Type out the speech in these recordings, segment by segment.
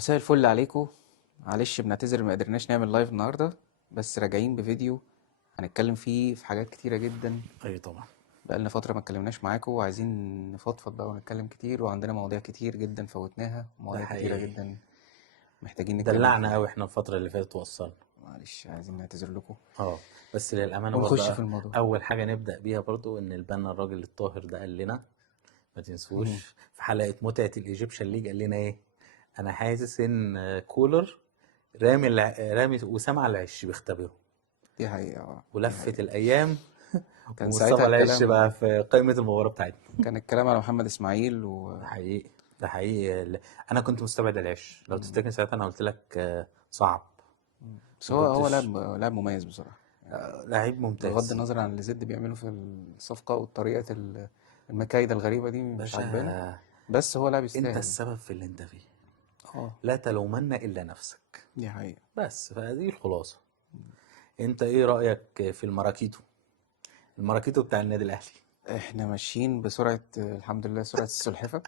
مساء الفل عليكم. معلش بنعتذر ما قدرناش نعمل لايف النهارده، بس راجعين بفيديو هنتكلم فيه في حاجات كتيرة جدا. اي طبعا. بقالنا فترة ما اتكلمناش معاكم وعايزين نفضفض بقى ونتكلم كتير، وعندنا مواضيع كتير جدا فوتناها ده ومواضيع كتيرة حقيقي. جدا محتاجين نتكلم دلعنا فيها. قوي احنا الفترة اللي فاتت وصلنا. معلش عايزين نعتذر لكم اه بس للأمانة ونخش برضه في الموضوع. أول حاجة نبدأ بيها برضه إن البنا الراجل الطاهر ده قال لنا ما مهم. تنسوش في حلقة متعة الإيجيبشن ليج قال لنا إيه؟ أنا حاسس إن كولر رامي وسام على العش بيختبره دي حقيقة، دي ولفت حقيقة. الأيام كان ومصطفى ساعتها العش بقى الكلام، في قائمة المباراة بتاعتنا. كان الكلام على محمد إسماعيل ده حقيقي. ده حقيقي. أنا كنت مستبعد العش لو تفتكر ساعتها أنا قلت لك صعب. بس ما هو كنتش لاعب مميز بصراحة يعني. لعيب بغض ممتاز. النظر عن اللي زد بيعمله في الصفقة والطريقة المكايدة الغريبة دي مش عجباني، باشا بس هو لاعب انت يستاهل. السبب في اللي انت فيه. اه لا تلومن الا نفسك. دي حقيقة. بس فدي الخلاصة. انت ايه رأيك في المراكيتو بتاع النادي الاهلي؟ احنا ماشيين بسرعة، الحمد لله سرعة السلحفة.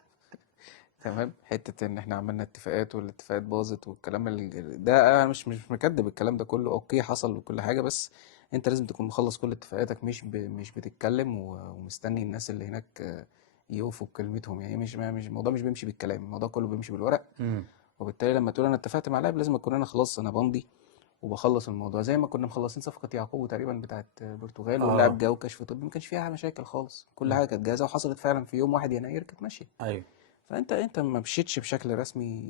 تمام، حتة ان احنا عملنا اتفاقات والاتفاقات باظت والكلام ده، أنا مش مكدب الكلام ده كله، اوكي حصل وكل حاجة، بس انت لازم تكون مخلص كل اتفاقاتك، مش بتتكلم ومستني الناس اللي هناك يوفوا بكلمتهم. يعني مش الموضوع مش بيمشي بالكلام، الموضوع كله بيمشي بالورق. امم وبالتالي لما تقول انا اتفقت مع لاعب لازم اكون انا خلاص انا بمضي وبخلص الموضوع، زي ما كنا مخلصين صفقة يعقوب تقريبا بتاعت البرتغال، واللاعب اه جه وكشف طبي ما كانش فيها مشاكل خالص، كل امم حاجة كانت جاهزة وحصلت فعلا في يوم 1 يناير كانت ماشية. ايوه. فانت ما مشيتش بشكل رسمي،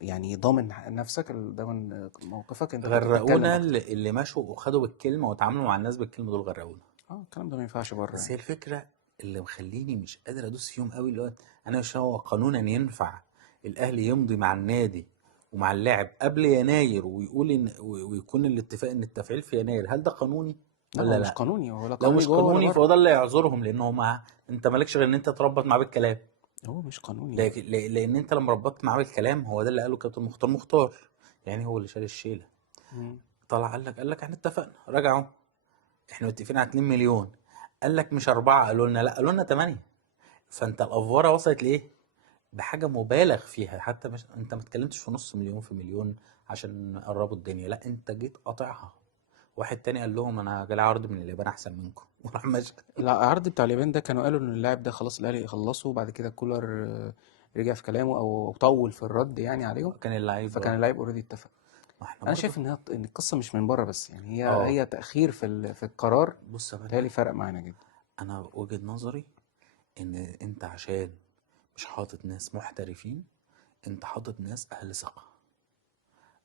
يعني ضامن نفسك، ضامن موقفك، انت كنت بتتكلم غرقونا اكتر. اللي مشوا وخدوا بالكلمة وتعاملوا مع الناس بالكلمة دول غرقونا. اه الكلام ده ما ينفعش بره بس هي يعني. الفكرة اللي مخليني مش قادر ادوس فيهم قوي اللي هو انا مش هو قانونا ينفع الاهلي يمضي مع النادي ومع اللاعب قبل يناير ويقول ان ويكون الاتفاق ان التفعيل في يناير، هل ده قانوني لا هو ولا مش لا؟ قانوني، هو لا لو قانوني مش جوه ولا قانوني بره. فهو ده اللي يعذرهم لان هم انت مالكش غير ان انت تربط معاه بالكلام. هو مش قانوني. لان انت لما ربطت معاه بالكلام هو ده اللي قاله كابتن مختار، يعني هو اللي شال الشيله. مم. طلع قال لك احنا اتفقنا رجعوا، احنا متفقين على 2 مليون. قال لك مش 4، قالوا لنا لا، قالوا لنا 8. فانت الافوره وصلت لايه؟ بحاجه مبالغ فيها، حتى مش انت ما اتكلمتش في نص مليون في مليون عشان نقربوا الدنيا، لا انت جيت قاطعها. واحد تاني قال لهم انا جالي عرض من اليابان احسن منكم وراح ماشي. العرض بتاع اليابان ده كانوا قالوا ان اللاعب ده خلاص الاهلي يخلصه، وبعد كده كولر رجع في كلامه او طول في الرد يعني عليهم. كان اللعيب فكان اللاعب اوريدي اتفق. ما احنا انا برضه. شايف ان القصه مش من بره بس، يعني هي اه هي تاخير في القرار. بص يا بنا، بالتالي فرق معانا جدا. انا وجهة نظري ان انت عشان مش حاطط ناس محترفين، انت حاطط ناس اهل ثقة.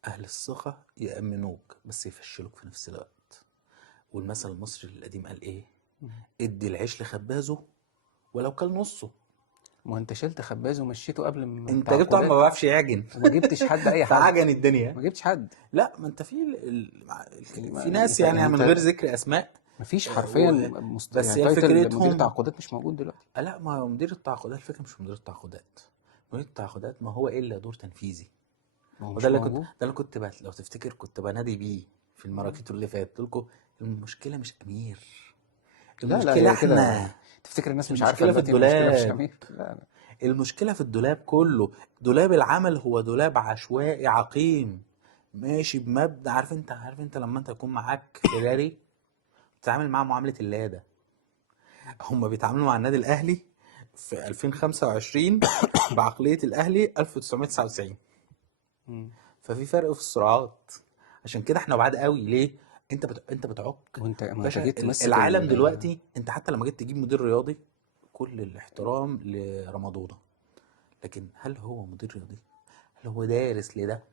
اهل الثقة يأمنوك بس يفشلوك في نفس الوقت. والمثل المصري القديم قال ايه؟ مم. ادي العيش لخبازه ولو كل نصه. ما هو انت شلت خباز ومشيته قبل ما انت جبت واحد ما التعاقدات، بيعرفش يعجن وما جبتش حد اي حد. فعجن الدنيا. ما جبتش حد. لا ما انت في يعني ناس يعني من غير انت ذكر اسماء. ما فيش آه، حرفيا و... بس يعني هي تايتل مدير فكرتهم. تعاقدات مش موجود دلوقتي. لا ما هو مدير التعاقدات، الفكره مش في مدير التعاقدات. مدير التعاقدات ما هو الا دور تنفيذي. ما هو وده مش اللي كنت موجود. ده اللي كنت لو تفتكر كنت بنادي بيه في المراكز اللي فاتت، قلت لكم المشكله مش امير، لا لا المشكله هي كده. احنا. تفتكر الناس مش عارفه المشكله في دلوقتي ان المشكله مش الدولاب. امير؟ لا لا. المشكله في الدولاب كله. دولاب العمل هو دولاب عشوائي عقيم، ماشي بمبدأ. عارف انت لما انت يكون معاك فيراري تتعامل معاه معامله اللاده. هم بيتعاملوا مع النادي الاهلي في 2025 بعقليه الاهلي 1999. مم. ففي فرق في السرعات. عشان كده احنا بعاد قوي ليه. انت بتعك. وانت ما انت باشا جيت تمسك العالم دلوقتي، انت حتى لما جيت تجيب مدير رياضي، كل الاحترام لرمضان، لكن هل هو مدير رياضي؟ هل هو دارس لده؟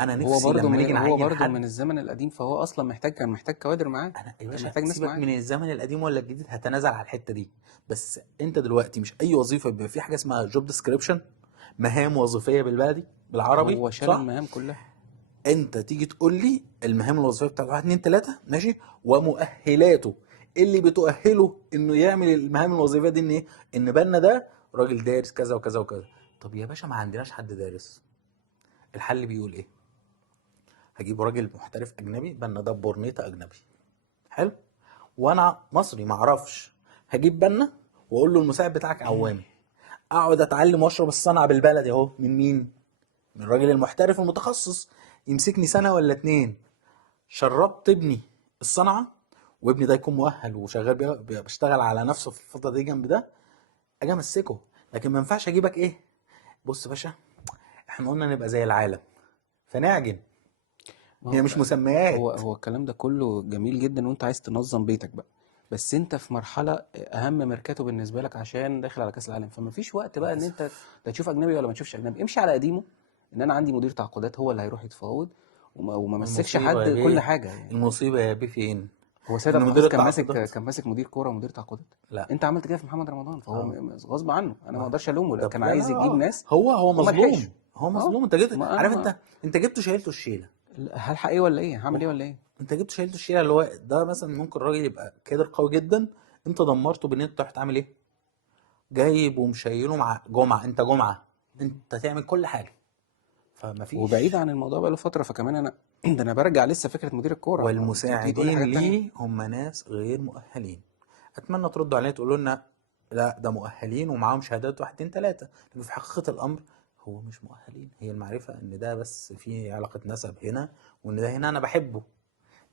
انا هو نفسي برضه لما من نيجي هو نعين برضه من حد. الزمن القديم، فهو اصلا كان محتاج كوادر معاه. انا يا كان باشا محتاج ناس سيبك معاه. من الزمن القديم ولا الجديد، هتنازل على الحته دي. بس انت دلوقتي مش اي وظيفه بيبقى في حاجه اسمها جوب ديسكريبشن، مهام وظيفيه بالبلدي بالعربي هو شال صح. المهام كلها. انت تيجي تقول لي المهام الوظيفيه بتاعت 1 2 3 ماشي، ومؤهلاته اللي بتؤهله انه يعمل المهام الوظيفيه دي ان ايه؟ ان بنا ده راجل دارس كذا وكذا وكذا. طب يا باشا ما عندناش حد دارس. الحل بيقول ايه؟ هجيب راجل محترف اجنبي، بنا ده بورنيطه اجنبي حلو، وانا مصري ما اعرفش. هجيب بنا واقول له المساعد بتاعك عوامي، اقعد اتعلم واشرب الصنعه بالبلدي اهو من مين؟ الراجل المحترف المتخصص يمسكني سنة ولا اتنين، شربت ابني الصنعة، وابني ده يكون مؤهل وشغال بيشتغل على نفسه في الفترة دي جنب ده، اجي امسكه. لكن ما ينفعش اجيبك ايه، بص يا باشا احنا قلنا نبقى زي العالم فنعجن. ما هي هو مش هو مسميات. هو الكلام ده كله جميل جدا وانت عايز تنظم بيتك بقى، بس انت في مرحلة اهم ميركاتو بالنسبة لك عشان داخل على كأس العالم، فما فيش وقت بقى ان انت للاسف لا تشوف اجنبي ولا ما تشوفش اجنبي. امشي على قديمه، ان انا عندي مدير تعاقدات هو اللي هيروح يتفاوض، وما مسكش المصيبة حد يا كل بيه، حاجة يعني. المصيبة يا بيه فين؟ هو سيد ان عبد مدير الحفيظ كان ماسك التعاقدات، كان ماسك مدير كوره ومدير تعاقدات. لا، انت عملت كده في محمد رمضان، فهو اه، غصب عنه، انا ما ما اقدرش الومه، لا، طب كان لا لا عايز يجيب اه، ناس هو وما لحقش. مظلوم، هو اه، مظلوم. انت جبت، ما انا عارف ما انت جبته شايلته الشيله. هلحق ايه ولا ايه، هعمل ايه هو ولا ايه؟ انت جبته شايلته الشيله، اللي هو ده مثلا ممكن راجل يبقى كادر قوي جدا، انت دمرته بان انت رحت عامل ايه، جايب ومشيله مع جمعه. انت جمعه، انت تعمل كل حاجه، وبعيد فمفيش. عن الموضوع بقى له فتره، فكمان انا ده انا برجع لسه فكره مدير الكوره، انت بتيجي تقول لي والمساعدين حاجات تانية. ليه هم ناس غير مؤهلين. اتمنى تردوا علينا تقولوا لنا لا ده مؤهلين ومعاهم شهادات واحد اتنين تلاته، لكن في حقيقه الامر هو مش مؤهلين. هي المعرفه ان ده بس في علاقه نسب هنا، وان ده هنا انا بحبه.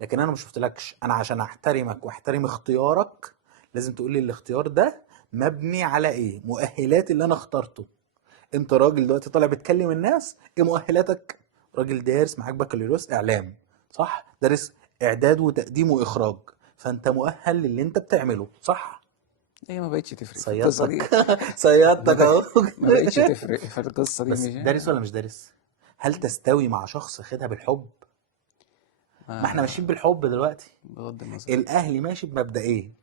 لكن انا ما شفتلكش، انا عشان احترمك واحترم اختيارك لازم تقول لي الاختيار ده مبني على ايه، مؤهلات اللي انا اخترته. انت راجل دلوقتي طالع بتكلم الناس، ايه مؤهلاتك؟ راجل دارس معاك بكالوريوس اعلام، صح؟ دارس اعداد وتقديم واخراج، فانت مؤهل للي انت بتعمله، صح؟ هي ما بقتش تفرق في القصه صيادتك دي. ما, صيادتك بق... اهو. ما بقتش تفرق في القصه دي، بس مش دارس ولا مش دارس؟ هل تستوي مع شخص خدها بالحب؟ ما احنا ماشيين ما بالحب دلوقتي. بغض النظر. الاهلي ماشي بمبدئين،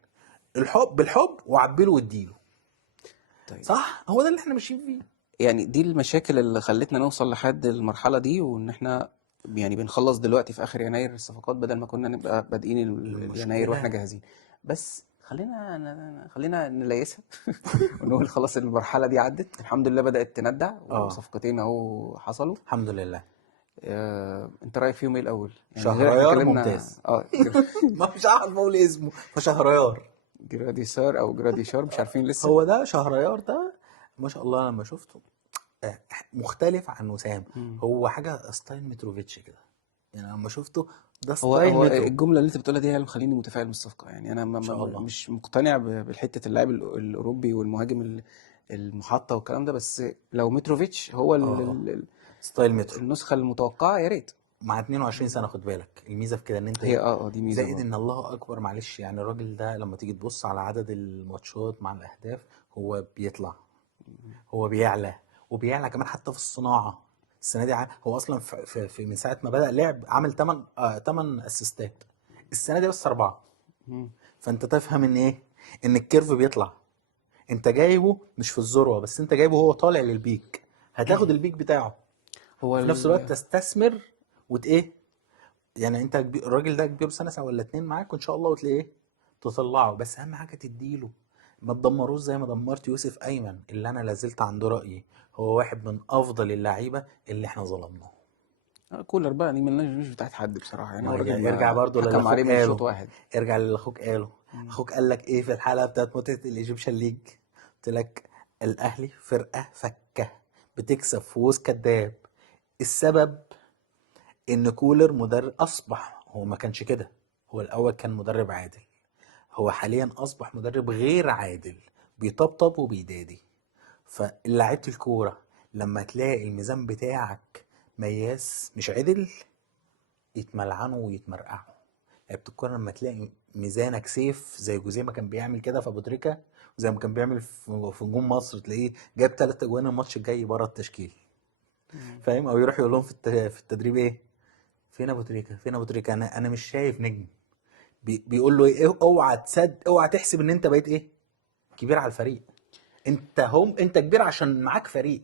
الحب بالحب وعبله واديله، طيب، صح؟ هو ده اللي احنا ماشيين فيه. يعني دي المشاكل اللي خلتنا نوصل لحد المرحلة دي، وإن إحنا يعني بنخلص دلوقتي في آخر يناير الصفقات بدل ما كنا نبقى بادئين يناير وإحنا المشكله جاهزين. بس خلينا نليسها ونقول خلاص المرحلة دي عدت الحمد لله، بدأت تندع اه، وصفقتين أهو حصلوا. الحمد لله. أنت رأيك فيهم إيه الأول؟ يعني غير إحنا شهريار اتكلمنا ممتاز. جر- ما مش عارف اقول اسمه، فشهريار. جراديسار أو جراديشار، مش عارفين لسه. هو ده شهريار ده، ما شاء الله لما شفته مختلف عن وسام. مم. هو حاجه ستايل متروفيتش كده، يعني لما شفته ده ستايل هو مترو. الجملة اللي انت بتقولها دي هي اللي مخليني متفائل بالصفقة، يعني انا ان شاء الله. مش مقتنع بالحتة اللاعب الاوروبي والمهاجم المحطة والكلام ده، بس لو متروفيتش هو اه، ستايل مترو النسخة المتوقعة يا ريت. مع 22 سنه. خد بالك الميزه في كده ان انت هي ايه، دي ميزة زائد برضه. ان الله اكبر معلش، يعني الراجل ده لما تيجي تبص على عدد الماتشات مع الاهداف، هو بيطلع، هو بيعلى، وبيعلى كمان حتى في الصناعه. السنه دي هو اصلا من ساعه ما بدأ لعب عامل 8 اسيستات، السنه دي بس 4. مم. فانت تفهم ان ايه، ان الكيرف بيطلع. انت جايبه مش في الذروه، بس انت جايبه هو طالع للبيك، هتاخد البيك بتاعه، هو وفي نفس الوقت تستثمر ايه، يعني انت الراجل ده كبير سنه ولا اتنين معاك وان شاء الله وتلاقيه ايه، تطلعه. بس اهم حاجه تديله، ما تدمروش زي ما دمرت يوسف ايمن، اللي انا لازلت عنده رايي هو واحد من افضل اللعيبه اللي احنا ظلمناه. كولر بقى دي مش بتاعت حد بصراحة، يعني ما هو الراجل هي ارجع ما برضو للي حكم عليه اخوك من شوط قاله، واحد. ارجع للي اخوك قاله. مم. اخوك قال لك ايه في الحلقه بتاعت متعه الايجيبشن ليج؟ قلت لك الاهلي فرقه فكه بتكسب فوز كذاب. السبب ان كولر مدرب اصبح، هو ما كانش كده، هو الاول كان مدرب عادل، هو حاليا اصبح مدرب غير عادل، بيطبطب وبيدادي. فلاعيبه الكوره لما تلاقي الميزان بتاعك مياس مش عدل، يتملعنوا ويتمرقعوا. لعيبه الكوره لما تلاقي ميزانك سيف زي جوزيه ما كان بيعمل كده في ابو تريكه، وزي ما كان بيعمل في نجوم مصر، تلاقيه جايب 3 اجوان الماتش الجاي بره التشكيل، مم. فاهم؟ او يروح يقول لهم في التدريب ايه، فين ابو تريكه، فين ابو تريكه، انا مش شايف نجم. بيقول له ايه، اوعى اوعى تحسب ان انت بقيت ايه، كبير على الفريق. انت كبير عشان معاك فريق،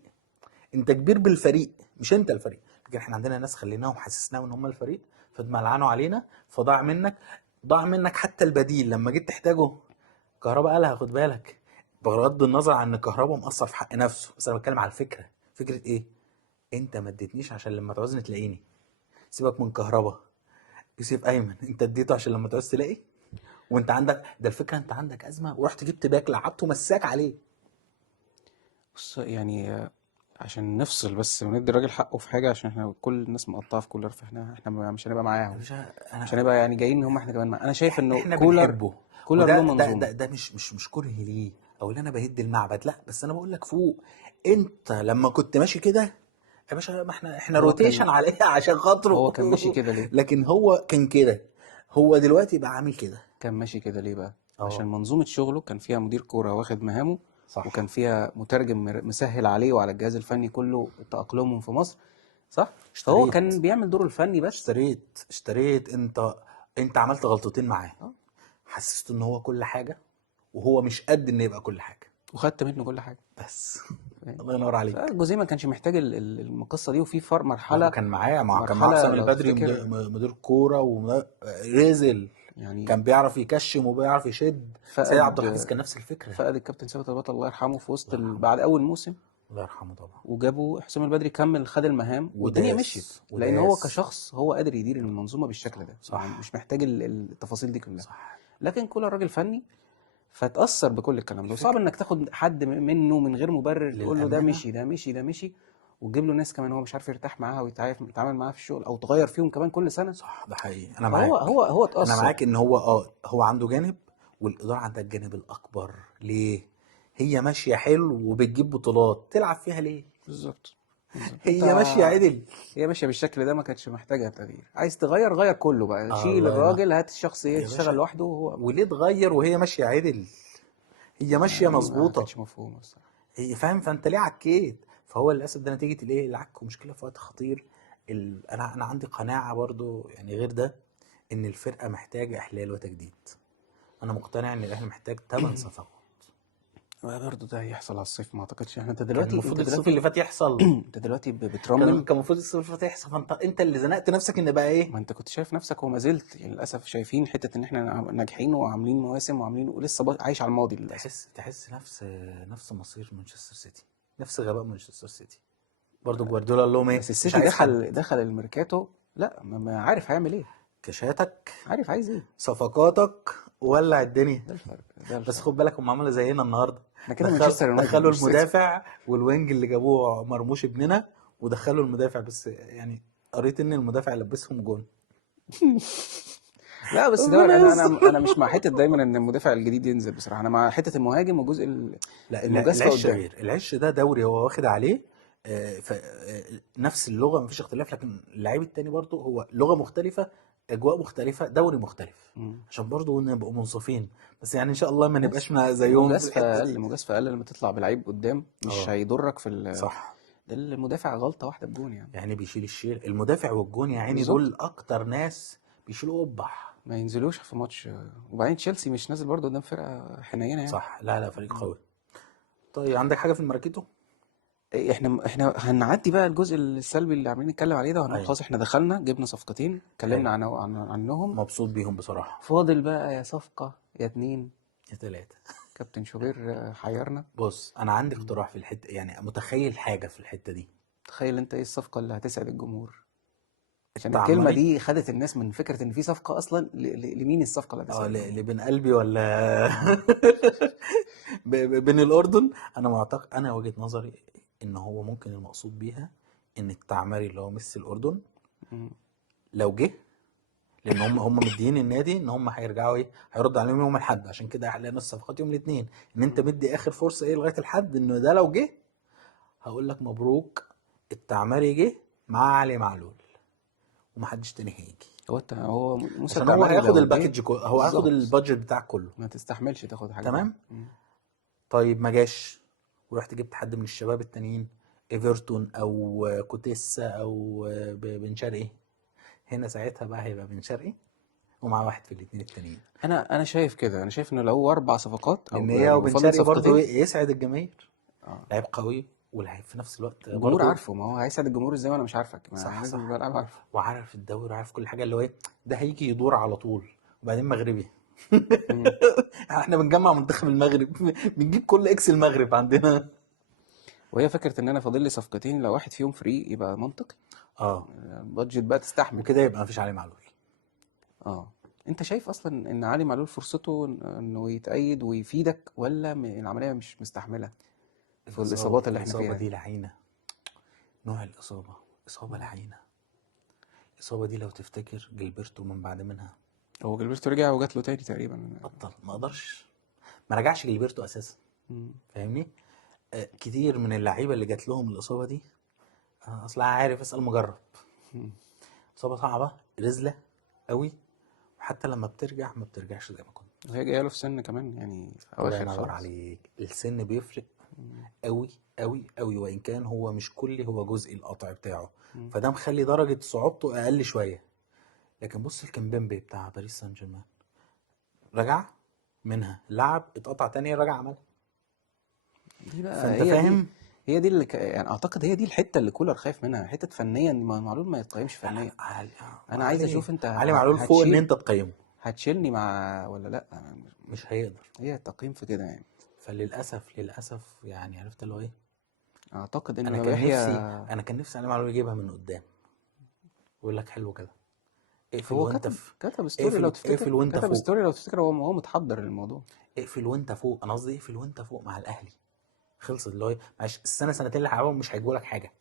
انت كبير بالفريق مش انت الفريق. لكن احنا عندنا ناس خليناهم حسسناهم ان هم الفريق، فاتملعنوا علينا، فضاع منك، ضاع منك حتى البديل لما جيت تحتاجه. كهربا قالها، خد بالك، بغض النظر عن ان كهربا مقصر في حق نفسه، بس انا بتكلم على الفكره. فكره ايه، انت ما اديتنيش عشان لما تعوزني تلاقيني. سيبك من كهربا، يوسف ايمن انت اديته عشان لما تعوز تلاقي. وانت عندك ده الفكره، انت عندك ازمه ورحت جبت باك لعبته مساك عليه. بص يعني عشان نفصل بس وندي الراجل حقه في حاجه، عشان احنا كل الناس مقطعه في كولر، فاحنا مش هنبقى يا معاهم، باشا مش انا هنبقى يعني جايين هم احنا كمان انا شايف انه احنا كولر، بنحبه. كولر له وده ده منظومه. ده ده مش كره ليه او اللي انا بهد المعبد، لا بس انا بقول لك فوق. انت لما كنت ماشي كده يا باشا، ما احنا هو روتيشن كان عليه عشان هو خاطره. كان ماشي كده ليه؟ لكن هو كان كده، هو دلوقتي بقى عامل كده. كان ماشي كده ليه بقى؟ عشان اه منظومة شغله كان فيها مدير كورة واخد مهامه، وكان صح. فيها مترجم مسهل عليه وعلى الجهاز الفني كله تأقلمهم في مصر، صح؟ فهو اشتريت كان بيعمل دوره الفني بس. اشتريت انت عملت غلطتين معاه، اه، حسسته ان هو كل حاجه وهو مش قد ان يبقى كل حاجه. وخدت منه كل حاجه. بس فاهم؟ الله ينور عليك. فجوزيه ما كانش محتاج القصة دي، وفي فرق لا مرحلة، وكان معاه، كان معاه مرحلة حسام لو البدري تفتكر مدير كوره ورزل. يعني. كان بيعرف يكشم وبيعرف يشد. سيد عبد فقد الحفيظ كان نفس الفكره. فقد الكابتن ثابت البطل الله يرحمه في وسط الله يرحمه. بعد أول موسم، الله يرحمه طبعا. وجابوا حسام البدري كمل خد المهام والدنيا مشيت، وداس لان هو وداس. كشخص هو قادر يدير المنظومه بالشكل صح ده، يعني صح مش محتاج التفاصيل دي كلها. صح. لكن كولر راجل فني، فتأثر بكل الكلام ده، وصعب الفكره انك تاخد حد منه من غير مبرر تقول له ده للامانه. مشي ده مشي ده مشي، وتجيب له ناس كمان هو مش عارف يرتاح معاها ويتعامل معاها في الشغل، او تغير فيهم كمان كل سنه. صح ده حقيقي، انا فهو معاك. هو انا اتأثر. معاك ان هو عنده جانب، والاداره عندها الجانب الاكبر. ليه؟ هي ماشيه حلو وبتجيب بطولات، تلعب فيها ليه؟ بالظبط، بالظبط. انت هي ماشيه عدل. هي ماشيه بالشكل ده، ما كانتش محتاجه تغيير. عايز تغير غير كله بقى، شيل الله ينور الراجل، هات الشخص يا يشتغل باشا. لوحده وهو. وليه تغير وهي ماشيه عدل؟ هي ماشيه دي ما مظبوطه. كانتش مفهومه الصراحه. هي فاهم، فانت ليه عكيت؟ فهو للاسف ده نتيجه الايه، العك، ومشكله في وقت خطير. انا عندي قناعه برضو يعني غير ده، ان الفرقه محتاجه احلال وتجديد. انا مقتنع ان الاهلي محتاج 8 صفقات. برضه ده هيحصل على الصيف ما اعتقدش. انت كان دلوقتي المفروض الصيف اللي فات يحصل. انت دلوقتي كان بترمم. كان المفروض الصيف اللي فات يحصل، فانت اللي زنقت نفسك ان بقى ايه. ما انت كنت شايف نفسك وما زلت يعني للاسف شايفين حته ان احنا ناجحين وعاملين مواسم وعاملين، ولسه عايش على الماضي للاسف. تحس نفس مصير مانشستر سيتي، نفس غباء مانشستر سيتي. برضه جوارديولا قال لهم ايه، بس مش السيتي عايز حد. دخل الميركاتو، لا ما عارف هيعمل ايه، كشاتك، عارف عايز ايه. صفقاتك، ولع الدنيا. ده الفرق، ده بس الفرق. خد بالك هم عملوا زينا النهارده. احنا كده مانشستر يونايتد دخلوا مش سيتي. المدافع والوينج اللي جابوه مرموش ابننا، ودخلوا المدافع بس يعني قريت ان المدافع لبسهم جون. لا بس ده ربنا انا يستر. مش مع حته دايما ان المدافع الجديد ينزل بصراحه، انا مع حته المهاجم وجزء لا المجازفه العش قدام. غير، العش ده دوري هو واخد عليه. نفس اللغه مفيش اختلاف، لكن اللعيب التاني برضه هو لغه مختلفه، اجواء مختلفه، دوري مختلف. مم. عشان برضه نبقى منصفين. بس يعني ان شاء الله ما بس نبقاش زيهم في مجازفة الحته أقل، دي. مجازفة أقل لما تطلع بلعيب قدام مش اه هيضرك صح. ده المدافع غلطة واحدة بجون يعني. يعني بيشيل الشيل المدافع والجون يا عيني، بالظبط، دول اكتر ناس بيشيلوا قبح. ما ينزلوش في ماتش. وبعدين تشيلسي مش نازل برضه قدام فرقة حنينة يعني. صح. لا لا فريق مم. قوي. طيب عندك حاجه في المراكيتو؟ احنا هنعدي بقى الجزء السلبي اللي عمالين نتكلم عليه ده، وهنقول ايوه خلاص احنا دخلنا جبنا صفقتين حلو. اتكلمنا عنهم. مبسوط بيهم بصراحه. فاضل بقى يا صفقة يا اتنين. يا ثلاثه. كابتن شوبير حيرنا. بص انا عندي مم. اقتراح في الحته، يعني متخيل حاجه في الحته دي. تخيل انت ايه الصفقة اللي هتسعد الجمهور، عشان الكلمة التعمري. دي خدت الناس من فكرة ان في صفقة اصلا لمين الصفقة اللي اه هتسعد الجمهور. لبن قلبي ولا اه. بين الاردن. انا معتقد، انا وجهة نظري ان هو ممكن المقصود بيها ان التعمري اللي هو ميسي الاردن مم. لو جه، لان هم مديين النادي ان هم هيرجعوا ايه، هيرد عليهم يوم الاحد، عشان كده اعلان الصفقات يوم الاثنين. ان انت مم. مدي اخر فرصه ايه لغايه الحد، انه ده لو جه هقول لك مبروك. التعمري جه مع علي معلول ومحدش تاني هيجي. هو موسى عشان هو التعمري هياخد لو جه. الباكج كله، هو هياخد بالظبط، البادجت بتاعك كله. ما تستحملش تاخد حاجة تانية. تمام. طيب ما جاش، ورحت جبت حد من الشباب التانيين، ايفرتون او كوتيسا او بن شرقي. هنا ساعتها بقى هيبقى بن شرقي ومع واحد في الاثنين التانيين. انا شايف كده، انا شايف انه لو 4 صفقات او لان هي وبن يفضل شرقي برضه صفقتين. يسعد الجماهير. اه، لعيب قوي ولعيب في نفس الوقت الجمهور برضه. عارفه، ما هو هيسعد الجمهور ازاي وانا مش عارفك، ما صح لازم صح. يبقى اللاعب عارفه. وعارف الدوري وعارف كل حاجه، اللي هو ايه، ده هيجي يدور على طول. وبعدين مغربي. مم. احنا بنجمع منتخب المغرب. بنجيب كل اكس المغرب عندنا. وهي فكرة ان انا فاضل لي صفقتين، لو واحد فيهم فري يبقى منطقي. اه البادجت بقى تستحمل. وكده يبقى مفيش عليه معلول. اه. انت شايف اصلا ان علي معلول فرصته انه يتأيد ويفيدك، ولا العملية مش مستحملة في الاصابه الاصابات اللي احنا الاصابه فيها دي؟ دي لعينه. نوع الاصابه اصابه لعينه. الاصابه دي لو تفتكر جilberto من بعد منها هو جilberto رجع وجات له تاني تقريبا. بطل، ما قدرش، ما رجعش جilberto اساسا. مم. فاهمني؟ كتير من اللعيبه اللي جات لهم الاصابه دي اصلا عارف، اسال مجرب. مم. اصابه صعبه رزله قوي، وحتى لما بترجع ما بترجعش زي ما كنت. وهي جايه له في سن كمان يعني في الله اواخر ينور خلاص. عليك، السن بيفرق مم. قوي قوي قوي، وان كان هو مش كلي، هو جزء القطع بتاعه، مم. فده مخلي درجه صعوبته اقل شويه. لكن بص الكمبمبي بتاع باريس سان جيرمان، رجع منها لعب اتقطع تاني رجع عمل. دي بقى فانت هي دي. فاهم. هي دي اللي يعني اعتقد هي دي الحته اللي كولر خايف منها، حته فنيا معلول ما يتقيمش لا لا فنيا. علي، انا عايز علي اشوف انت علي معلول فوق ان هتشيل، انت تقيمه. هتشيلني مع ولا لا. أنا مش هيقدر. هي التقييم في كده يعني. فللاسف للاسف يعني عرفت اللي هو ايه. اعتقد انا ان كان يحيى. نفسي انا كان نفسي علي معلول يجيبها من قدام، ويقول لك حلو كده، اقفل هو وانت كتب في كتب ستوري لو اقفل تفتكر، اقفل وانت كتب فوق. ستوري لو تفتكر، هو متحضر للموضوع. اقفل وانت فوق، انا قصدي اقفل وانت فوق مع الاهلي. خلصت اللي هو معلش السنه سنتين اللي هيلعبهم مش هيجوا لك حاجه.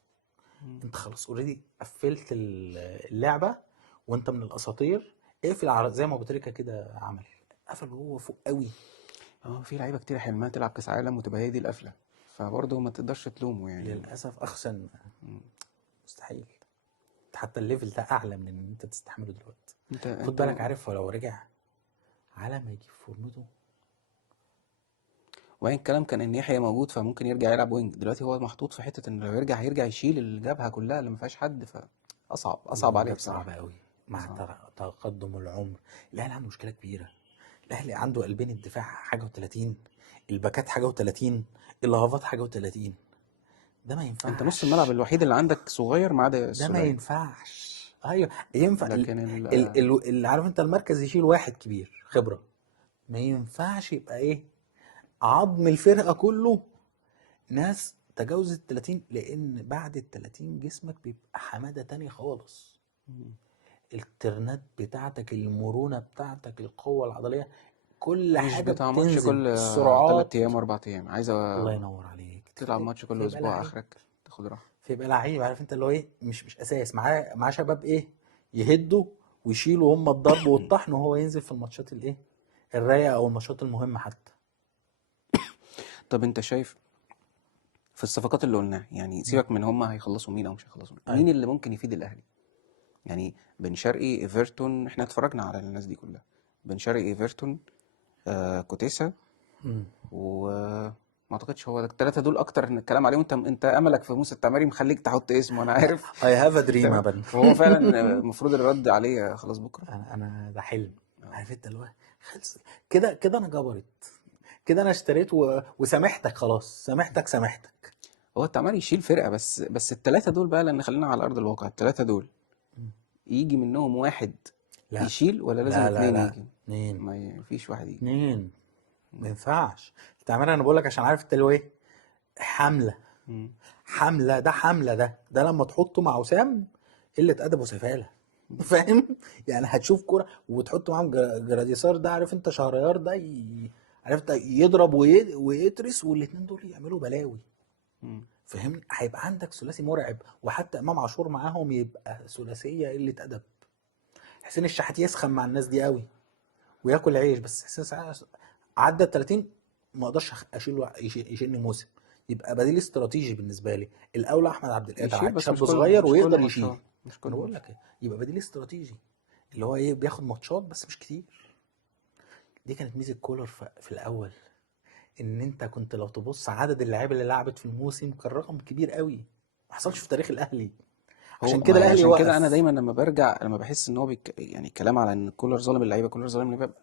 مم. انت خلاص اوريدي قفلت اللعبه، وانت من الاساطير. اقفل على زي ما ابو تريكه كده عمل، قفل وهو فوق قوي. اه في لعيبه كتير حلمها تلعب كاس عالم وتبقى هي دي القفله، فبرضه ما تقدرش تلومه يعني. للاسف اخشن، مم. مستحيل. حتى الليفل ده اعلى من ان انت تستحمله دلوقتي. انت خد انت بالك، عارف لو رجع على ما يجيب فورمته. وين الكلام كان ان يحيى موجود فممكن يرجع يلعب وينج، دلوقتي هو محطوط في حته ان لو يرجع هيرجع يشيل الجبهه كلها اللي ما فيهاش حد، فاصعب عليه الوينجات صعبة بصراحه. قوي مع صعب. تقدم العمر. الاهلي عنده مشكلة كبيرة. الاهلي عنده قلبين الدفاع حاجة و30، الباكات حاجة و30، الهافات حاجة و30. ده ما انت نص الملعب ينفعش. الوحيد اللي عندك صغير ما عدا ده ما السولية. ينفعش. ايوه ينفع لكن اللي عارف انت المركز يشيل واحد كبير خبرة. ما ينفعش يبقى ايه، عظم الفرقة كله ناس تجاوزت 30، لان بعد ال 30 جسمك بيبقى حمادة تاني خالص. مم. الترنات بتاعتك، المرونة بتاعتك، القوة العضلية، كل مش حاجة بتاع ماتش بتنزل، كل السرعات. 3 ايام 4 ايام، عايز الله ينور عليك. تلعب ماتش كل فيبقى اسبوع لعيب، اخرك تاخد راحه. فيبقى لعيب عارف انت اللي هو ايه، مش اساس معاه شباب ايه، يهدوا ويشيلوا هم الضرب والطحن، وهو ينزل في الماتشات الايه الرايقة او الماتشات المهمة حتى. طب انت شايف في الصفقات اللي قلناها، يعني مم. سيبك من هم هيخلصوا مين او مش هيخلصوا مين، ايوه. مين اللي ممكن يفيد الاهلي؟ يعني بن شرقي، ايفرتون، احنا اتفرجنا على الناس دي كلها. بن شرقي، ايفرتون، كوتيسا، مم. وما اعتقدش هو الثلاثه دول اكتر ان الكلام عليهم. انت املك في موسى التعماري مخليك تحط اسمه انا عارف. I have a dream يا تمام. بني. وهو فعلا المفروض الرد عليه خلاص بكره. انا ده حلم. آه. عارف انت اللي هو خلص كده كده، انا جبرت كده، انا اشتريت وسامحتك خلاص، سامحتك. هو التعماري يشيل فرقه، بس الثلاثه دول بقى، لان خلينا على ارض الواقع، الثلاثه دول مم. يجي منهم واحد لا يشيل ولا لازم لا لا اتنين لا، يجي؟ اتنين. ما فيش واحد يجي. اتنين ما ينفعش تعملها. انا بقول لك عشان عارف انت اللي هو ايه، حمله. مم. حمله ده لما تحطه مع وسام قله ادب وسفاله. فاهم؟ يعني هتشوف كوره وتحط معاهم جراديسار ده، عارف انت شهريار ده عارف انت يضرب ويترس، والاتنين دول يعملوا بلاوي. مم. فاهمني؟ هيبقى عندك ثلاثي مرعب، وحتى امام عاشور معاهم يبقى ثلاثيه قله ادب. حسين الشحات يسخن مع الناس دي قوي وياكل عيش، بس حسين الشحات عدى ال 30 ما اقدرش اشيله، يشيلني موسم. يبقى بديل استراتيجي بالنسبه لي. الاولى احمد عبد يشيل القادر، بس شاب صغير مش كل ويقدر يشيل. ماتشات، مش كل انا بقول ماتش. لك يبقى بديل استراتيجي، اللي هو ايه، بياخد ماتشات بس مش كتير. دي كانت ميزه كولر في الاول، ان انت كنت لو تبص عدد اللاعيبه اللي لعبت في الموسم كان رقم كبير قوي، ما حصلش في تاريخ الاهلي. هو عشان ما كده هي الاهلي عشان كده انا وقف. دايما لما برجع، لما بحس ان هو يعني الكلام على ان كولر ظالم اللعيبه، كولر ظالم اللعيبه،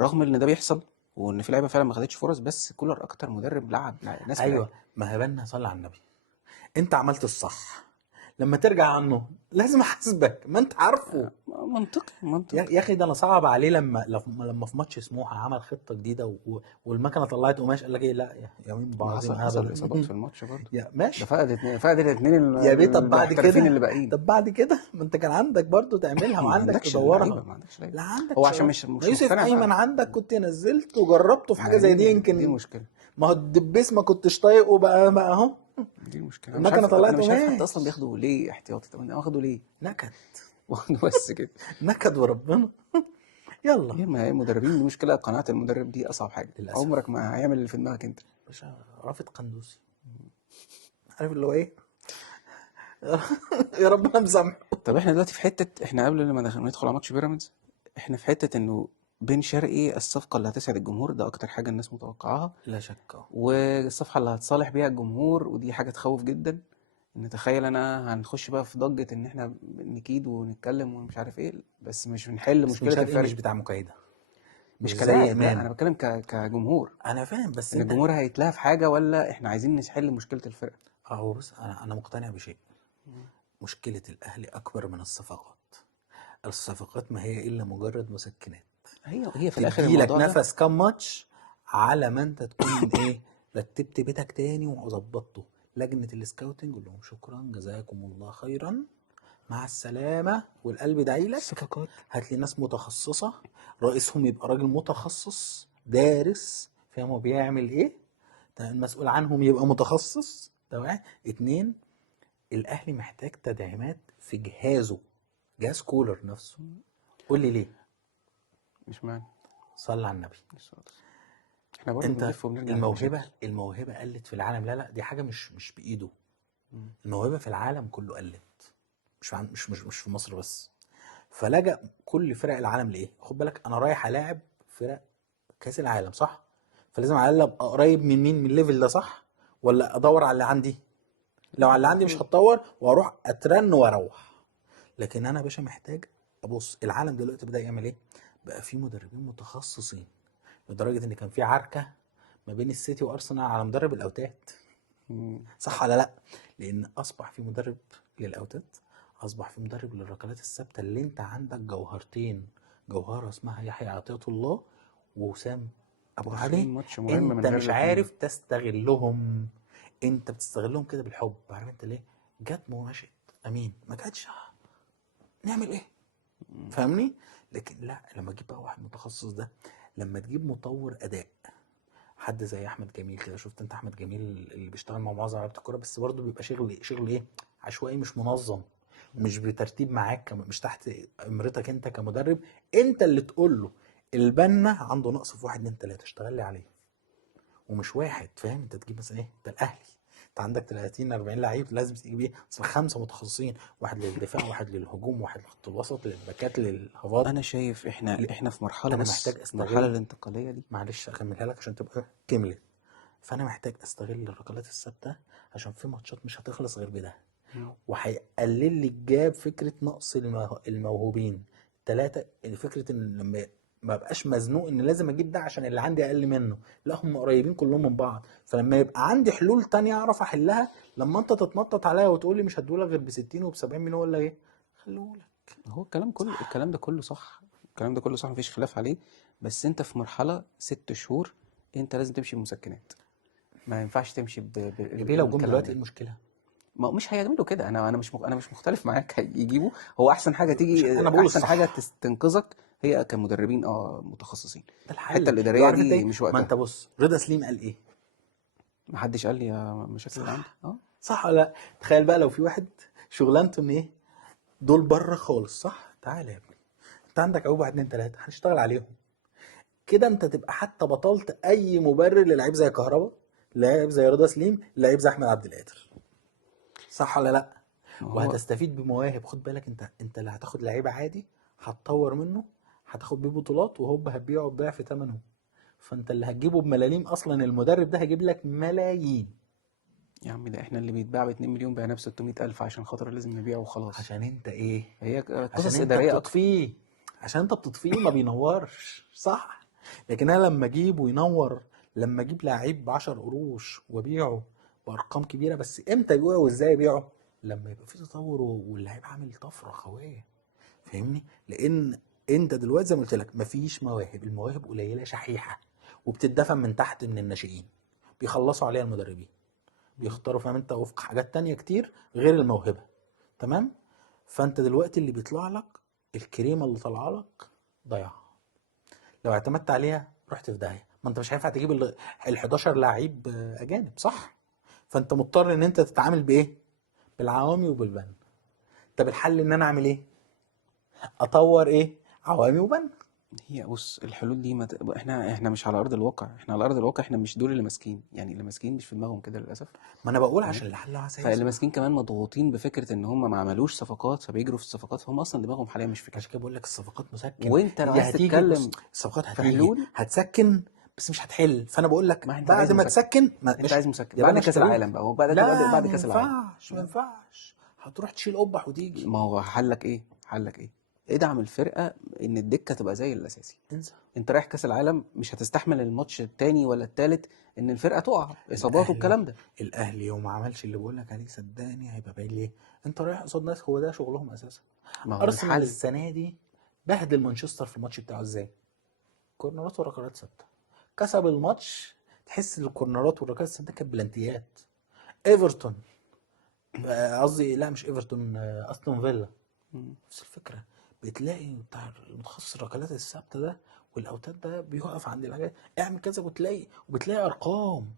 رغم ان ده بيحصل وان في لعيبه فعلا ما خدتش فرص، بس كولر اكتر مدرب لعب ناس ايوه، مرايه. ما هبنا صلى على النبي. انت عملت الصح، لما ترجع عنه لازم احاسبك، ما انت عارفه. منطقي يا منطقي. اخي ده انا صعب عليه لما في ماتش سموحه عمل خطه جديده والمكنه طلعت قماش، قال لك ايه، لا يا مين ما بعظيم حصل اصابات هبل. في الماتش برضه. يا ده ماشي. فقد الاثنين يا بيه طب بعد المحترفين كده، اللي باقيين. ما انت كان عندك برضو تعملها ما وعندك عندكش اللعيبه، تدورها. ما عندكش لعيبه. لا عندك هو عشان شباب، مش ما مش يوسف مقتنع ايمن بقى. عندك كنت نزلت وجربته في ما حاجه هي زي دي دي يمكن. مشكله. ما هو الدبيس ما كنتش طايقه، بقى اهو. دي المشكله، انا مش المكنه عارف، انا طلعت مش عارف حتى قماش. اصلا بياخدوا ليه احتياطي. طب انا واخده ليه؟ نكد. واخده بس كده. نكد وربنا. يلا. هي ما هي مدربين، دي مشكله، قناعه المدرب دي اصعب حاجه، عمرك للاسف. ما هيعمل اللي في دماغك انت. باشا رافض قندوسي، عارف اللي هو ايه. يا ربنا مسامحه. طب احنا دلوقتي في حته، احنا قبل ما ندخل على ماتش بيراميدز، احنا في حته انه بن شرقي الصفقه اللي هتسعد الجمهور، ده اكتر حاجه الناس متوقعاها، لا شك. والصفحه اللي هتصالح بيها الجمهور، ودي حاجه تخوف جدا. ان تخيل انا هنخش بقى في ضجه ان احنا نكيد ونتكلم ومش عارف ايه، بس مش بنحل بس بن مشكله شرقي مش الفرق. بتاع مكايده، مش مش زي كلاعب، لا امام. انا بتكلم كجمهور. انا فاهم بس ان انت. الجمهور هيتلهى في حاجه، ولا احنا عايزين نحل مشكله الفرقه. هو بص، انا مقتنع بشيء. مشكله الاهلي اكبر من الصفقات. الصفقات ما هي الا مجرد مسكنات هي في الاخر تدي لك الموضوع ده. نفس كام ماتش على ما انت تكون ايه، رتبت بيتك تاني وظبطته. لجنه السكاوتنج قول لهم شكرا جزاكم الله خيرا، مع السلامه، والقلب داعي لك. الصفقات. هات لي ناس متخصصه، رئيسهم يبقى راجل متخصص دارس فاهم هو بيعمل ايه. تمام، المسؤول عنهم يبقى متخصص. تمام. اتنين، الاهلي محتاج تدعيمات في جهازه، جهاز كولر نفسه. قول لي ليه. مش معنى. صلى على النبي. احنا برضو انت بنلف وبنرجع للمشاكل. الموهبه قلت في العالم. لا دي حاجه مش بايده. الموهبه في العالم كله قلت، مش في مصر بس. فلجأ كل فرق العالم لايه؟ خد بالك انا رايح الاعب فرق كاس العالم صح، فلازم على الاقل ابقى قريب من مين، من الليفل ده صح، ولا ادور على اللي عندي؟ لو على اللي عندي مش المفروض. هتطور واروح اترن واروح. لكن انا يا باشا محتاج ابص. العالم دلوقتي بدأ يعمل ايه؟ بقى في مدربين متخصصين، لدرجه ان كان في عركه ما بين السيتي وارسنال على مدرب الاوتاد. مم. صح ولا لا؟ لان اصبح في مدرب للاوتاد، اصبح في مدرب للركلات الثابته، اللي انت عندك جوهرتين، جوهره اسمها يحيى عطية الله ووسام ابو علي. داخلين ماتش مهم انت من غير مش الاتنين عارف دول. تستغلهم. انت بتستغلهم كده بالحب. عارف انت ليه؟ جت ماشية امين، ما جاتش نعمل ايه؟ فاهمني؟ لكن لا، لما تجيب بقى واحد متخصص ده، لما تجيب مطور اداء، حد زي احمد جميل كده. شفت انت احمد جميل اللي بيشتغل مع معظم لعيبه الكوره، بس برضه بيبقى شغل ايه، عشوائي، مش منظم، مش بترتيب معاك، مش تحت امرتك انت كمدرب. انت اللي تقول له البنا عنده نقص في 1 2 3 اشتغل لي عليه. ومش واحد، فاهم؟ انت تجيب مثلا ايه، ده الاهلي انت عندك 30 40 لعيب، لازم تجيب ايه مثلا 5 متخصصين، واحد للدفاع، واحد للهجوم، واحد لخط الوسط، للباكات، للهافات. انا شايف احنا في مرحله، انا بس محتاج المرحله استغل. الانتقاليه دي. معلش اكملها لك عشان تبقى كملت. فانا محتاج استغل الركلات الثابته، عشان في ماتشات مش هتخلص غير بده، مم. وهيقلل لي الجاب. فكره نقص الموهوبين ثلاثه، فكره ان لما ما بقاش مزنوق ان لازم اجيب ده عشان اللي عندي اقل منه، لا هم قريبين كلهم من بعض. فلما يبقى عندي حلول تانية اعرف احلها، لما انت تتنطط عليا وتقول لي مش هديهولك غير ب 60 وب 70 مليون ولا ايه، خليهولك. هو الكلام ده كله صح. الكلام ده كله صح، مفيش خلاف عليه. بس انت في مرحله 6 شهور، انت لازم تمشي بمسكنات. ما ينفعش تمشي جميل، لو جم بالكلام دلوقتي ايه ده. المشكله؟ ما مش هيعملوا كده. انا مش مختلف معاك. يجيبوا. هو احسن حاجه مش تيجي، انا بقول احسن حاجه الصح. تنقذك هي كمدربين متخصصين. ده الحته الحل. لو الاداريه عارف انت دي ايه، مش ما وقتها. انت بص رضا سليم قال ايه؟ محدش قال لي يا مشاكل اللي عندي. صح. صح ولا لا؟ تخيل بقى لو في واحد شغلانته ان ايه، دول بره خالص، صح؟ تعالى يا ابني، انت عندك عيوب 1 2 3 هنشتغل عليهم. كده انت تبقى حتى بطلت اي مبرر للعيب زي كهربا، لعيب زي رضا سليم، لعيب زي احمد عبد القادر. صح ولا لا؟ ما هو وهتستفيد بمواهب. خد بالك انت اللي هتاخد لعيب عادي، هتطور منه، هتاخد بيه بطولات، وهوب هتبيعه بضعف ثمنه. فانت اللي هتجيبه بملاليم، اصلا المدرب ده هيجيب لك ملايين. يا عم، ده احنا اللي بيتباع ب 2 مليون بقى نفسه 600,000 عشان خاطر لازم نبيعه وخلاص. عشان انت ايه؟ هي عشان قصص انت إدارية أكتر. بتطفيه. عشان انت بتطفيه ما بينورش، صح؟ لكن انا لما اجيبه ينور، لما اجيب لعيب ب10 قروش وابيعه بارقام كبيره. بس امتى يبيعه وازاي يبيعه؟ لما يبقى في تطور واللعيب عامل طفره قويه. فاهمني؟ لان انت دلوقتي زي ما قلت لك مفيش مواهب، المواهب قليله شحيحه، وبتدفن من تحت من الناشئين، بيخلصوا عليها المدربين، بيختاروا فاهم انت وفق حاجات تانية كتير غير الموهبه. تمام. فانت دلوقتي اللي بيطلع لك، الكريمه اللي طالعه لك ضيعه. لو اعتمدت عليها رحت في داهيه. ما انت مش هينفع تجيب ال 11 لعيب اجانب، صح؟ فانت مضطر ان انت تتعامل بايه؟ بالعوامي وبالبن. طب الحل ان انا اعمل ايه؟ اطور ايه؟ عوامي وبن. هي بص، الحلول دي احنا مش على ارض الواقع، احنا على ارض الواقع احنا مش دول اللي ماسكين، يعني اللي ماسكين مش في دماغهم كده للاسف. ما انا بقول تمام. عشان الحل عسى فاللي يسمح. ماسكين كمان مضغوطين بفكره ان هم ما عملوش صفقات فبيجروا في الصفقات، فهم اصلا دماغهم حاليا مش في كده. عشان كده بقول لك الصفقات مسكن. وانت لو هي عايز هتيجي، بص، تتكلم الصفقات في هتيجي حلول، هتسكن بس مش هتحل. فانا بقول لك ما انت بعد عايز ما مسكن، تسكن انت مش عايز مسكن يا بعد بنا كاس اشتريه. العالم بقى، هو بعد كده لا بعد ما كاس العالم. ينفعش، ما ينفعش. هتروح تشيل قبح وتيجي. ما هو حلك ايه؟ حلك ايه؟ ادعم الفرقه ان الدكه تبقى زي الاساسي. انسى. انت رايح كاس العالم مش هتستحمل الماتش التاني ولا التالت ان الفرقه تقع اصابات الاهلي والكلام ده. الاهلي يوم ما عملش اللي بقول لك عليه صدقني هيبقى باين ليه. انت رايح قصاد ناس هو ده شغلهم اساسا. ما هو ارسنال الحل. السنه دي بهدل مانشستر في الماتش بتاعه ازاي؟ كورنرات وركلات ثابته. كسب الماتش. تحس ان الكورنرات والركلات الثابته كانت بلانتيات. ايفرتون، قصدي لا مش ايفرتون، استون فيلا، مم. نفس الفكره. بتلاقي بتاع المتخصص الركلات الثابته ده والاوتات ده بيقف عند الحاجات، اعمل كذا، وبتلاقي ارقام.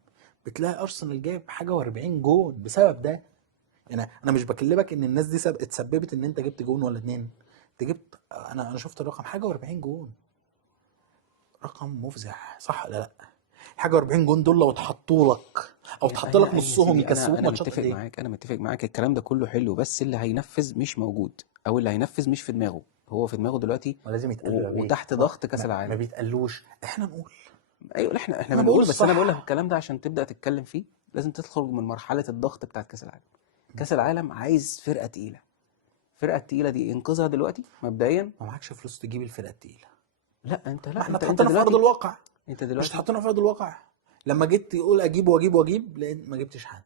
بتلاقي ارسنال جايب حاجه و40 جون بسبب ده. انا مش بكلمك ان الناس دي اتسببت ان انت جبت جون ولا اتنين. انت جبت، انا شفت الرقم حاجه و40 جون. رقم مفزع، صح ولا لا؟ حاجه و40 جون دول لو اتحطوا لك او اتحط لك انا يا نصهم سيدي، يكسبوك انا ماتشات متفق قد ايه؟ معاك، انا متفق معاك، الكلام ده كله حلو، بس اللي هينفذ مش موجود، او اللي هينفذ مش في دماغه. هو في دماغه دلوقتي ولازم يتقال له يا بيه. وتحت ضغط كاس ما العالم. بيتقالوش، احنا نقول. ايوه، احنا انا بقول بنقوله، بس انا بقول لك الصح. الكلام ده عشان تبدا تتكلم فيه لازم تخرج من مرحله الضغط بتاعت كاس العالم. كاس العالم عايز فرقه تقيله، الفرقه التقيله دي انقذها دلوقتي مبدئيا. ما معكش فلوس تجيب الفرقه التقيله. لا انت، ما لا احنا انت اتحطينا في ارض دلوقتي، الواقع. انت مش دلوقتي اتحطينا في ارض الواقع. لما جيت تقول اجيب واجيب واجيب لقيت ما جبتش حد.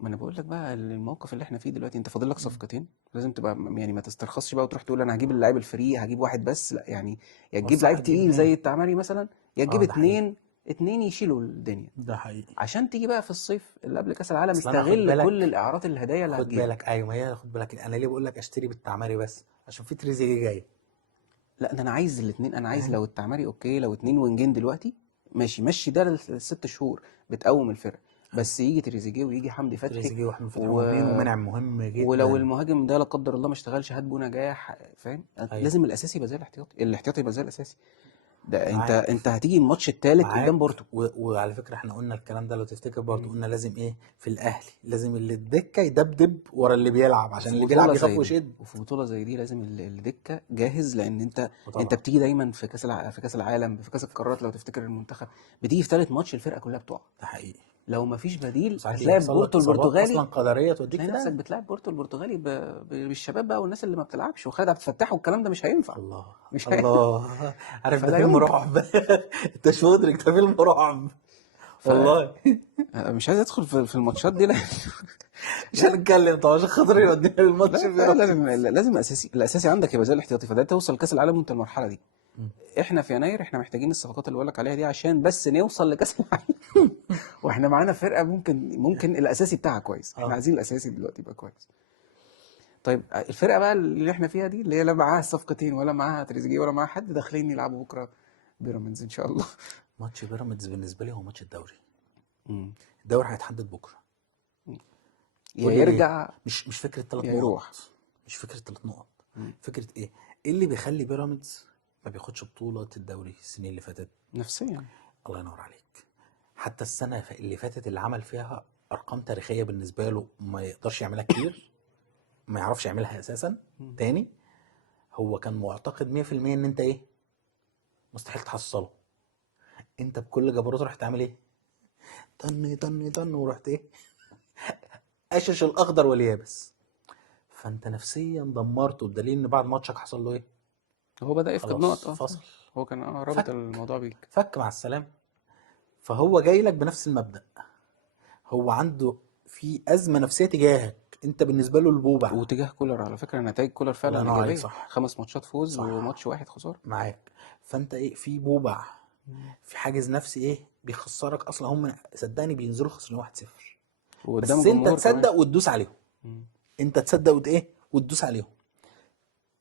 ما انا بقول لك بقى الموقف اللي احنا فيه دلوقتي، انت فاضل لك صفقتين، لازم تبقى يعني ما تسترخصش بقى وتروح تقول انا هجيب اللاعب الفري، هجيب واحد بس، لا يعني، يا تجيب والصح لعيب تجيب تقيل اتنين. زي التعماري مثلا، يا تجيب اه ده حقيقي. اتنين يشيلوا الدنيا، ده حقيقي. عشان تيجي بقى في الصيف اللي قبل كاس العالم اصل انا خد استغل كل بالك. الاعارات الهدايا اللي خد هتجيلك. بالك ايوه، ما هي خد بالك انا ليه بقول لك اشتري بالتعماري بس عشان في تريزيجيه جاي. لا ده انا عايز الاثنين، انا عايز فاهم. لو التعماري اوكي، لو اتنين وينجين دلوقتي ماشي، مشي ده الست شهور بتقوم الفرقه، ايوه. بس يجي تريزيجيه ويجي حمدي فتحي تريزيجيه واحمد فتحي و... مهمين ومنعم مهم ولو جدا. المهاجم ده لا قدر الله ما اشتغلش هات بو نجاح، فاهم؟ ايوه. لازم الاساسي يبقى زي الاحتياطي، الاحتياطي يبقى زي الاساسي. ده معاك. انت هتيجي الماتش الثالث قدام معاك بورتو. وعلى فكره احنا قلنا الكلام ده لو تفتكر برضه، مم. قلنا لازم ايه في الاهلي، لازم اللي الدكه يدبدب ورا اللي بيلعب عشان وفي اللي بطولة بيلعب يخاف زي دي، ويشد. وفي بطولة زي دي لازم الدكة جاهز، لأن أنت وطبعا. بتيجي دايما في في كأس العالم، في كأس القارات لو تفتكر المنتخب، بتيجي في ثالث ماتش الفرقة كلها بتقع، ده حقيقي. لو مفيش بديل وساعات هتلاعب بيحصل لك بورتو اصابات اصلا البرتغالي، قدريه توديك هتلاقي في نفسك ده. بتلعب بورتو البرتغالي بالشباب بقى والناس اللي ما بتلعبش وخالد عبد الفتاح والكلام ده، مش هينفع. الله. مش هينفع. الله. عارف ده فلا فيلم يمكن. رعب. انت مش مدرك ده فيلم رعب. ف والله. مش عايز ادخل في الماتشات دي لأن مش لا هنتكلم طبعا عشان خاطر يودينا الماتش لا لازم، بيراميدز. الاساسي عندك يبقى زي الاحتياطي، فده توصل كاس العالم وانت المرحله دي. مم. احنا في يناير احنا محتاجين الصفقات اللي بقول لك عليها دي عشان بس نوصل لكاس العالم. واحنا معانا فرقه ممكن الاساسي بتاعها كويس، احنا اه. عايزين الاساسي دلوقتي يبقى كويس. طيب الفرقه بقى اللي احنا فيها دي، اللي هي لا معاها صفقتين ولا معاها تريزيجيه ولا معاها حد، داخلين يلعبوا بكره بيراميدز ان شاء الله. ماتش بيراميدز بالنسبه لي هو ماتش الدوري. مم. الدوري هيتحدد بكره. يا قول لي ليه. يرجع مش فكره ثلاث يا يروح. نقط مش فكره 3 نقط. مم. فكره ايه؟ ايه اللي بيخلي بيراميدز ما بياخدش بطوله الدوري السنين اللي فاتت؟ نفسيا. الله ينور عليك. حتى السنه اللي فاتت اللي عمل فيها ارقام تاريخيه بالنسبه له ما يقدرش يعملها كتير، ما يعرفش يعملها اساسا. مم. تاني، هو كان معتقد 100% ان انت ايه، مستحيل تحصله. انت بكل جبروت رحت عامل ايه؟ طن طن طن ورحت ايه؟ قشش الاخضر واليابس. فانت نفسيا دمرته، بدليل ان بعد ماتشك حصل له ايه؟ هو بدأ يفقد نقط، خلاص فصل. هو كان رابط فك. الموضوع بيك. فك مع السلامه. فهو جاي لك بنفس المبدأ. هو عنده في ازمه نفسيه تجاهك، انت بالنسبه له البوبع. وتجاه كولر على فكرة نتائج كولر الله فعلا ينور عليك. إيجابية، صح. 5 ماتشات فوز صح. وماتش واحد خسارة. معاك. فانت ايه، في بوبع، مم. في حاجز نفسي ايه بيخسرك اصلا. هم صدقني بينزلوا خسرين 1-0، وقدام بس انت الجمهور كمان. تصدق وتدوس عليهم. مم. انت تصدق ايه وتدوس عليهم.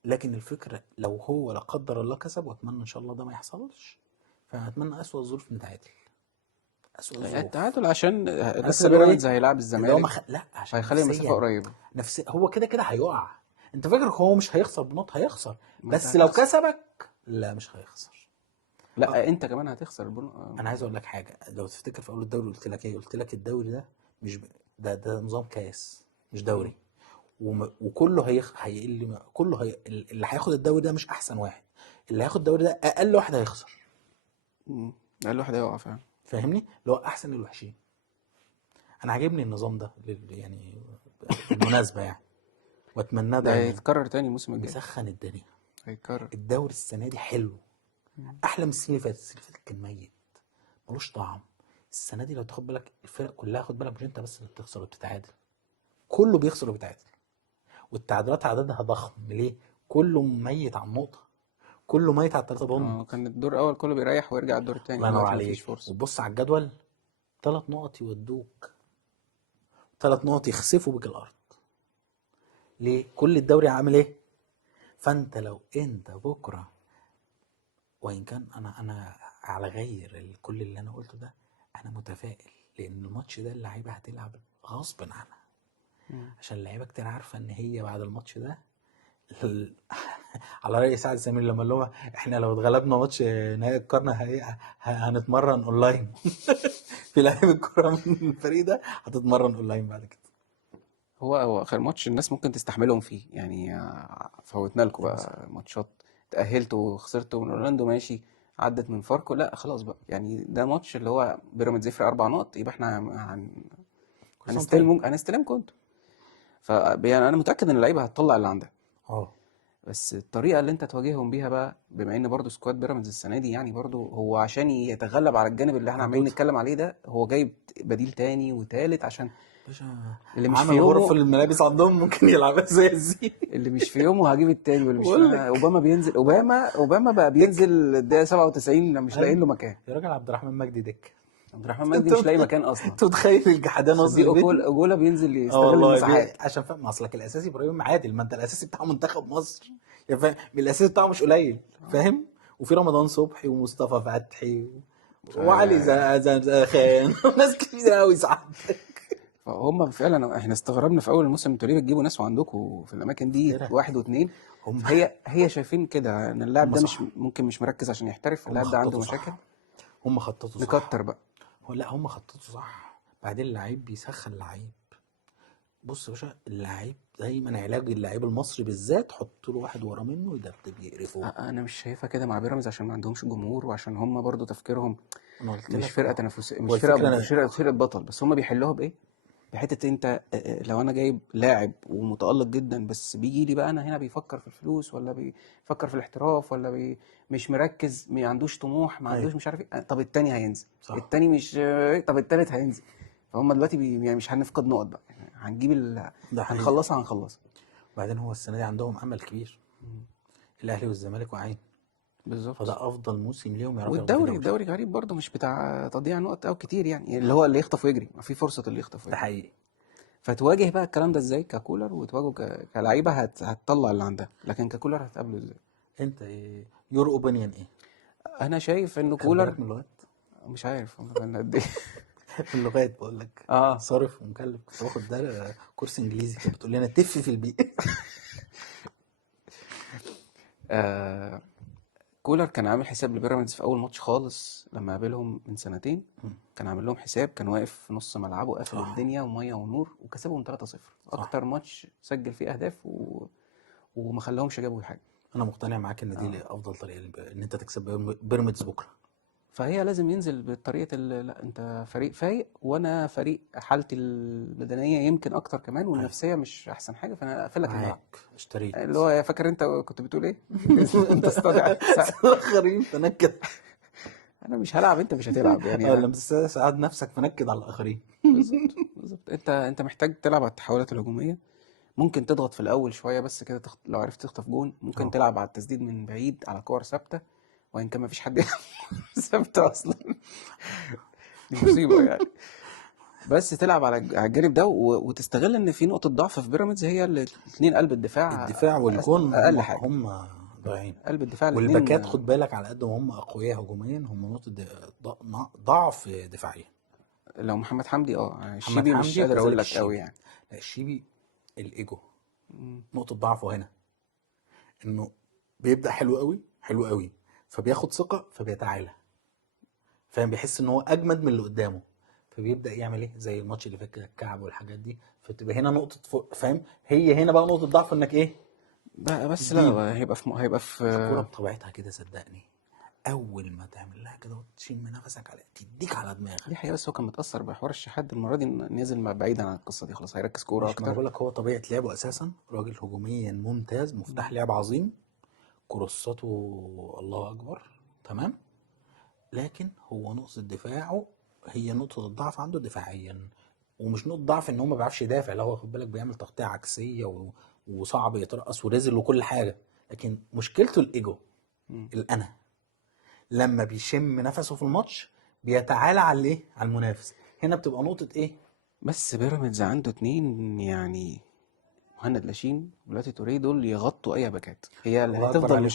لكن الفكره لو هو لا قدر الله كسب، واتمنى ان شاء الله ده ما يحصلش، فاتمنى اسوأ الظروف نتعادل. اسوء الظروف. التعادل عشان عارف لسه اللي هو بيراميدز ايه، هيلعب اللي هو الزمالك، لا عشان فهيخلي المسافة نفسيا، قريبة. هو كده كده هيقع. انت فاكر هو مش هيخسر بنقط؟ هيخسر، ما انت بس لو هتخسر. كسبك لا مش هيخسر. أه، لا انت كمان هتخسر انا عايز اقول لك حاجه، لو تفتكر في اول الدوري قلت لك ايه؟ قلت لك الدوري ده مش ده نظام كاس مش دوري. وكله هيقل، اللي هياخد الدوري ده مش احسن واحد، اللي هياخد الدوري ده اقل واحد هيخسر. اقل واحد هيقع فعلا. فاهمني؟ اللي هو احسن الوحشين. انا عاجبني النظام ده يعني بالمناسبه يعني، واتمناه ده دايما. هيتكرر تاني الموسم الجاي. مسخن الدنيا. هيتكرر. الدوري السنه دي حلو، احلى من السنه اللي فاتت. السنه اللي فاتت كان ميت، ملوش طعم. السنه دي لو تاخد بالك الفرق كلها، خد بالك مش انت بس اللي بتخسر وبتتعادل، كله بيخسر وبيتعادل. والتعادلات عددها ضخم ليه؟ كله ميت على النقطه، كله ميت على الثلاثه بوند. كان الدور الاول كله بيريح ويرجع الدور التاني، الله ينور دلوقتي مفيش عليك. فرصة. وبص على الجدول، 3 نقط يودوك، 3 نقط يخسفوا بك الارض. ليه؟ كل الدوري عامل ايه؟ فانت لو انت بكره، وان كان انا على غير كل اللي انا قلته ده، انا متفائل، لان الماتش ده اللعيبه هتلعب غصب عنها، عشان اللعيبه كتير عارفه ان هي بعد الماتش ده ال- على رأي سعد سمير لما قال لهم احنا لو اتغلبنا ماتش نهائي القرن هنتمرن اونلاين. في لعيبه الكوره من الفريق ده هتتمرن اونلاين بعد كده. هو اخر ماتش الناس ممكن تستحملهم فيه يعني، فوتنا لكم مثلا بقى ماتشات. تأهلتوا وخسرتوا من اورلاندو ماشي، عدت من فاركو، لا خلاص بقى يعني، ده ماتش اللي هو بيراميدز يفرق 4 نقط يبقى احنا كل سنه وأنت طيب. هنستلمكم انتوا. يعني انا متأكد ان اللعيبه هتطلع اللي عندها، اه بس الطريقه اللي انت تواجههم بيها بقى، بما ان برضو سكواد بيراميدز السنه دي يعني برضو هو عشان يتغلب على الجانب اللي احنا عمالين حدوته نتكلم عليه ده، هو جايب بديل تاني وتالت عشان باشا، اللي مش في عملوا غرف يومه. الملابس عندهم ممكن يلعبها زي الزين. اللي مش في يومه هجيب التاني، واللي مش في بقول يومه لك اوباما بينزل، اه اوباما بقى دك، بينزل الدقيقه 97 مش لاقيين ايوه له مكان. يا راجل، عبد الرحمن مجدي دك. عبد الرحمن مجدي انت مش لاقي مكان اصلا. انت متخيل الجحدان صديق وصل لفين؟ اوجولا بينزل اه يستغل والله المساحات. عشان فاهم اصلك الاساسي ابراهيم عادل، ما انت الاساسي بتاع منتخب مصر يا فاهم، الاساسي بتاعه مش قليل فاهم. وفي رمضان صبحي ومصطفى فتحي ف... وعلي خان وناس كتير قوي ساعات. فهم فعلا احنا استغربنا في اول الموسم، انتوا ليه بتجيبوا ناس وعندكم في الاماكن دي افترى. واحد واثنين. هم هي شايفين كده ان اللاعب هم ده مش صح، ممكن مش مركز عشان يحترف، هم اللاعب ده عنده خططوا مشاكل. صح، هم خططوا صح. نكتر بقى. لا هم خططوا صح. بعدين اللعيب بيسخن لعيب. بص يا باشا، اللعيب دايما علاج اللعيب المصري بالذات، حط له واحد ورا منه يدبدب يقرفه. انا مش شايفها كده مع بيراميدز عشان ما عندهمش جمهور، وعشان هم برضو تفكيرهم انا قلت مش لك فرقه اه. تنافسيه، هو الفكره انا مش فرقه بطل، بس هم بيحلوها بايه؟ بحته انت لو انا جايب لاعب ومتالق جدا، بس بيجي لي بقى انا هنا بيفكر في الفلوس، ولا بيفكر في الاحتراف، ولا مش مركز، ما عندوش طموح، ما ايوه عندوش مش عارف ايه، طب التاني هينزل، صح. التاني مش طب التالت هينزل. فهم دلوقتي يعني مش هنفقد نقط بقى يعني، هنجيب ده حقيقي. هنخلصها. وبعدين هو السنه دي عندهم امل كبير، الاهلي والزمالك واعيين، بالظبط. فده افضل موسم ليهم يعرفوا ياخدوا فيه والدوري دوري. الدوري غريب برضه، مش بتاع تضييع نقط او كتير يعني، اللي هو اللي يخطف ويجري، ما في فرصه اللي يخطف ده ويجري. حقيقي. فتواجه بقى الكلام ده ازاي ككولر، وتواجهه كلعيبه هتطلع اللي عندها، لكن ككولر هتقابله ازاي؟ انت ايه يور اوبينيون ايه؟ انا شايف انه خد كولر بالك من اللغات. مش عارف هم بقالنا قد ايه. من اللغات بقول لك، اه. صارف ومكلف. كنت باخد ده كورس انجليزي، كانت بتقول لنا تف في البيئه. آه، كولر كان عامل حساب لبيراميدز في اول ماتش خالص لما قابلهم من سنتين، كان عامل لهم حساب، كان واقف في نص ملعبه قافل صح الدنيا وميه ونور، وكسبهم 3-0، صح. اكتر ماتش سجل فيه اهداف وما خلاهمش جابوا حاجه. انا مقتنع معاك ان دي اه. افضل طريقه ان انت تكسب بيراميدز بكره. فهي لازم ينزل بطريقة لا انت فريق فايق، وانا فريق حالتي البدنية يمكن اكتر كمان، ايوه والنفسية مش احسن حاجة، فانا اقفلك الملعب. معاك اشتريت. اللي هو فاكر انت كنت بتقول ايه؟ تستطيع الاخرين تنكد. انا مش هلعب، انت مش هتلعب اه يعني. لما تساعد نفسك فنكد على الاخرين. بالظبط. انت محتاج تلعب على التحولات الهجومية، ممكن تضغط في الاول شوية بس كده، لو عرفت تخطف جون ممكن اه تلعب على التسديد من بعيد على كور ثابتة، وان كان مفيش حد يلعب ثابتة اصلا. دي مصيبة يعني. بس تلعب على الجانب ده، وتستغل ان في نقطة ضعف في بيراميدز، هي الاثنين قلب الدفاع. الدفاع والجون هم اقل حاجة هم ضايعين. قلب الدفاع الاثنين. والباكات خد بالك، على قد ما هم اقوياء هجوميا هم نقطه ضعف دفاعيا. لو محمد حمدي محمد الشيبي مش حمدي قادر اقول وكذلك لك قوي الشيبي. يعني. لا الشيبي الايجو مم. نقطه ضعفه هنا، انه بيبدا حلو قوي حلو قوي، فبياخد ثقه فبيتعالى، فاهم، بيحس ان هو اجمد من اللي قدامه، فبيبدا يعمل ايه زي الماتش اللي فات كده الكعب والحاجات دي، فتبقى هنا نقطه فوق، فاهم، هي هنا بقى نقطه ضعف انك ايه بس تديله. لا، هيبقى في الكوره بطبيعتها كده صدقني، اول ما تعمل لها كده وتشم نفسك على تديك على دي دماغك. حقيقة. بس هو كان متأثر بحوار الشحات المرة دي، نزل بعيدا عن القصة دي خلاص، هيركز كورة ماشي، ما انا أكتر. بقول لك هو طبيعه لعبه اساسا راجل هجوميا ممتاز، مفتاح مم. لعب عظيم، كروساته الله اكبر، تمام، لكن هو نقطه دفاعه هي نقطه الضعف عنده دفاعيا، ومش نقطه ضعف ان هو ما بيعرفش يدافع، لا هو خد بالك بيعمل تغطيه عكسيه وصعب يترقص ورزل وكل حاجه، لكن مشكلته الايجو، مم. الانا، لما بيشم نفسه في الماتش بيتعالى على الايه، على المنافس، هنا بتبقى نقطه ايه. بس بيراميدز عنده اتنين يعني، مهند لاشين ولاتي توريه، دول يغطوا اي باكات. هي اللي الله اكبر هتفضل عليهم.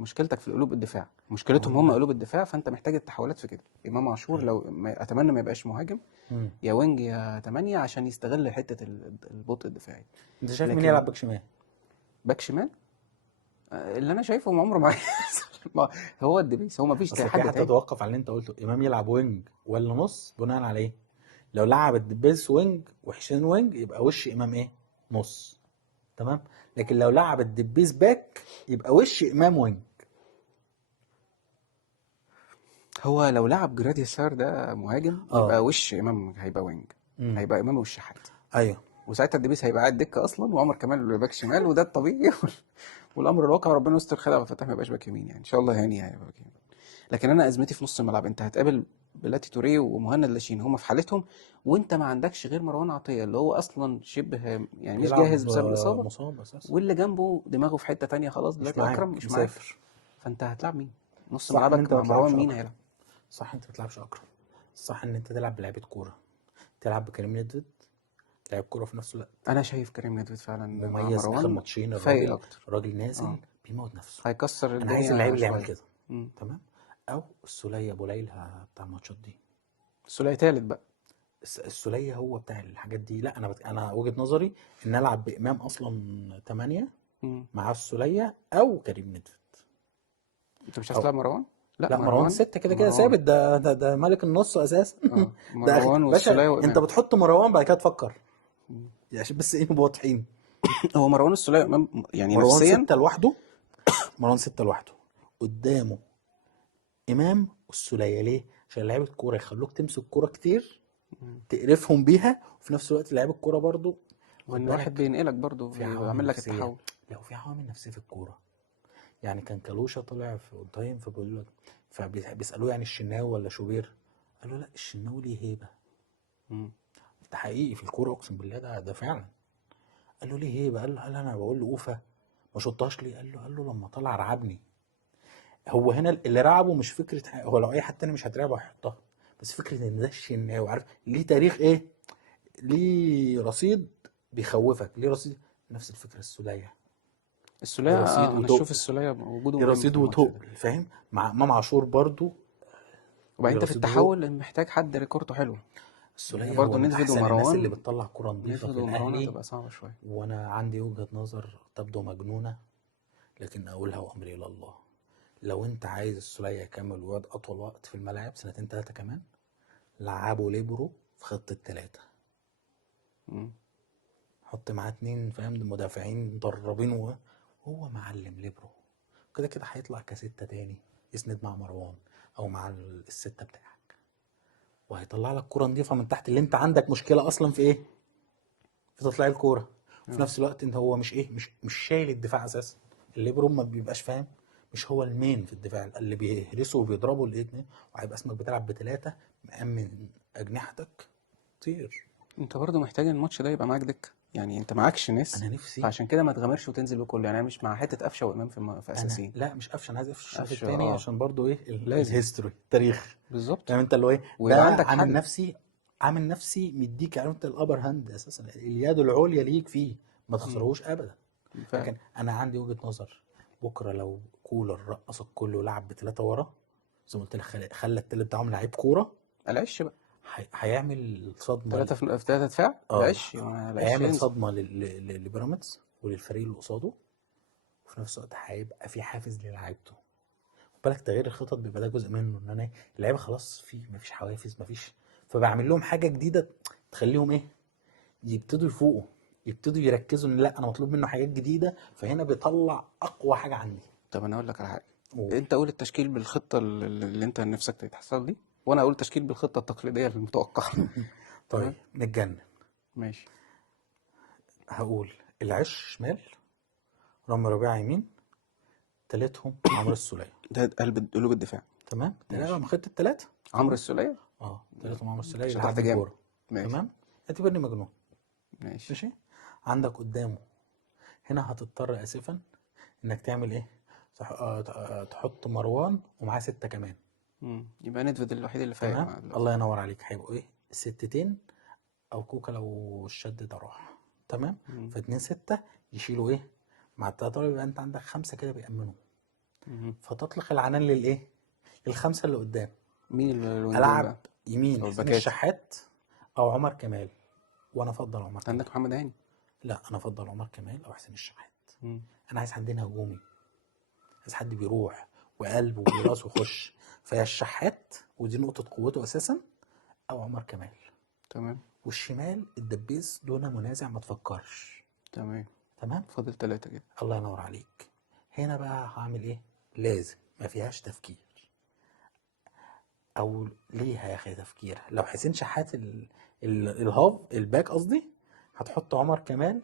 مشكلتك في القلوب الدفاع، ما هو مشكلتهم هم انا قلوب الدفاع، فانت محتاج التحولات في كده. امام عاشور ايوه. لو اتمنى ما يبقاش مهاجم، مم. يا وينج يا تمانية، عشان يستغل حتة البطء الدفاعي. انت شايف مين لكن يلعب باك شمال؟ باك شمال، اللي انا شايفه عمره ما ما- هو الدبيس، هو ما فيش اصل في حد حتى تاني. توقف على اللي انت قلته، امام يلعب وينج ولا نص بناء على ايه؟ لو لعب الدبيس وينج وحسين وينج يبقى وش امام ايه، نص، تمام، لكن لو لعب الدبيس باك يبقى وش امام وينج. هو لو لعب جرادي سار ده مهاجم، اه. يبقى وش امام هيبقى وينج، امم. هيبقى امام والشحات. ايوه. وساعتها الدبيس هيبقى قاعد دكه اصلا، وعمر كمال باك شمال، وده الطبيعي. والامر الواقع ربنا يستر، خير عبد الفتاح ما يبقاش باك يمين يعني، ان شاء الله يعني هيبقى باك يمين. لكن انا ازمتي في نص الملعب، انت هتقابل بلاتي توريه ومهند لاشين هما في حالتهم، وانت ما عندكش غير مروان عطيه اللي هو اصلا شبه يعني مش جاهز بيلعب بسبب الاصابه، مصاب اساسا. واللي جنبه دماغه في حته تانية خلاص مش دلوقتي، اكرم معاك مش معاك. مسافر. فانت هتلعب مين؟ نص صح ان ملعبك انت ما مع مروان تلعبش مين اكرم، هيلعب؟ صح انت ما تلعبش اكرم، صح ان انت تلعب بلعيبه كوره، تلعب بكريم ندفد، لعب كوره في نفس الوقت، انا شايف كريم ندفد فعلا مع مميز اخر مروان ماتشين، فايق الراجل اكتر. الراجل نازل اه، بيموت نفسه. هيكسر انا عايز اللعيب الدنيا اللي يعمل شويه. كده، مم. تمام، او السوليه ابو ليلى بتاع الماتشات دي. سولية تالت بقى. السوليه هو بتاع الحاجات دي، لا انا وجهه نظري ان العب بامام اصلا 8 مم. مع السوليه او كريم ندفد. انت مش عايز او تلعب مروان؟ لا، لا مروان مروان. 6 كده كده مروان ثابت، ده ملك النص اساسا. ده مروان باشا والسولية انت وامام. بتحط مروان بعد كده تفكر، مم. يعني عشان بس ايه نبقى واضحين. هو مروان والسولية وامام يعني مروان نفسيا. 6 لوحده، مروان 6 لوحده، قدامه امام والسوليه، ليه؟ عشان لعيبه الكوره يخلوك تمسك كوره كتير، مم. تقرفهم بيها، وفي نفس الوقت لعيب الكوره برضو خد وان واحد بالك بينقلك برضو، في بيعمل عوامل لك نفسيه، التحول. لو في عوامل نفسيه في الكوره، يعني كان كالوشا طلع في اون تايم فبيقول لك، فبيسالوه يعني الشناوي ولا شوبير، قال له لا الشناوي ليه هيبه، مم. ده حقيقي في الكوره اقسم بالله، ده فعلا، قال له ليه هيبه، قال انا بقول له اوفا ما شطهاش ليه، قال له لما طلع رعبني. هو هنا اللي رعبه مش فكره هو لو اي حد تاني مش هترعبه هيحطها، بس فكره ان ده الشناوي عارف ليه تاريخ ايه، ليه رصيد بيخوفك، ليه رصيد، نفس الفكره السوليه، ليه السولية رصيد انا اشوف وتقل، السولية وجوده ليه مهم رصيد في الماتش ده. وتقل، فاهم، مع امام عاشور برضو وبعدين ليه انت في رصيد وتقل. التحول محتاج حد ريكورته حلو. يعني السوليه برضو هو من نيدفيد احسن الناس اللي ومروان، بتطلع كرة نظيفه نيدفيد في ومروان الاهلي، هتبقى صعبة شوية. وانا عندي وجهه نظر تبدو مجنونه لكن اقولها وامري الى الله، لو انت عايز السوليه يكمل ويقعد اطول وقت في الملاعب سنتين ثلاثه كمان، لعبه ليبرو في خطه ثلاثه، مم. حط معاه اتنين فاهم مدافعين مدربين وهو معلم ليبرو، كده كده هيطلع كستة تاني يسند مع مروان او مع الستة بتاعك، وهيطلع لك كرة نظيفة من تحت، اللي انت عندك مشكلة اصلا في ايه، في تطلع الكورة، وفي اه. نفس الوقت ان هو مش ايه مش شايل الدفاع اساسا، الليبرو ما بيبقاش فاهم، مش هو المين في الدفاع اللي بيهرسه وبيضربه الاثنين، وهيبقى اسمك بتلعب بثلاثة مأمن اجنحتك طير. انت برضو محتاج الماتش ده يبقى معاك دكة، يعني انت معاكش ناس. انا نفسي، فعشان كده ما تغامرش وتنزل بكله، يعني انا مش مع حتة قفشة وامام في انا اساسيين. لا مش قفشه، انا عايز قفشه الشوط قفشة التاني عشان برضو ايه لازم. الهيستوري التاريخ، بالظبط. فاهم انت اللي هو ايه ده ويبقى عندك عامل حل. نفسي، عامل نفسي مديك، عارف انت الابر هاند اساسا اليد العليا ليك فيه، ما مم. تخسرهوش ابدا. فعلا. لكن انا عندي وجهة نظر، بكره لو كولر رقص الكل ولعب بثلاثه ورا، زي ما قلت لك خلى التالت بتاعهم لعيب كوره، العش بقى. هيعمل صدمه ثلاثة في ثلاثة دفاع اه العش، العش هيعمل ينزل. صدمه لبيراميدز وللفريق اللي قصاده، وفي نفس الوقت هيبقى في حافز للاعيبته. خد بالك تغيير الخطط بيبقى ده جزء منه، ان انا اللعيبه خلاص في مفيش حوافز مفيش، فبعمل لهم حاجه جديده تخليهم ايه، يبتدوا يفوقوا، يبتدوا يركزوا ان لا انا مطلوب منه حاجات جديده، فهنا بيطلع اقوى حاجه عندي. طب انا اقول لك على حاجة، قول. انت قول التشكيل بالخطة اللي انت نفسك تحصل دي، وانا اقول التشكيل بالخطة التقليدية المتوقعة. طيب تمام. نتجنن. ماشي. هقول العش شمال، رامي ربيعه يمين، تالتهم عمرو السولية. ده قلوب الدفاع. تمام، تلاقي ماشي. ما خدت التلاتة. عمرو تمام. السولية. تلاتهم عمرو السولية شطحت يلعبني جامد. كورة. ماشي. تمام، اعتبرني مجنون. ماشي. ماشي. عندك قدامه، هنا هتضطر اسفا انك تعمل ايه، تحط مروان ومعاه ستة كمان. يبقى ندفد الوحيد اللي فايق تمام، معاه دلوقتي. الله ينور عليك، هيبقوا ايه ستتين، او كوكا لو الشد ده راح. تمام، مم. فاتنين ستة يشيلوا ايه مع التلاتة، يبقى انت عندك خمسة كده بيأمنوا. مم. فتطلق العنان للايه، للخمسة اللي قدام. مين الوينجين العب بقى يمين او حسين الباكات؟ الشحات او عمر كمال، وانا افضل عمر انت كمال. عندك محمد هاني. لا انا افضل عمر كمال او حسين الشحات. مم. انا عايز حد هنا هجومي، عايز حد بيروح وقلب وبيراس ويخش، فيا الشحات ودي نقطة قوته اساسا، او عمر كمال. تمام. والشمال الدبيس دون منازع ما تفكرش. تمام. تمام، فاضل ثلاثة كده. الله ينور عليك. هنا بقى هعمل ايه، لازم ما فيهاش تفكير، او ليها يا اخي تفكير. لو حسين شحات الهاف الباك قصدي، هتحط عمر كمال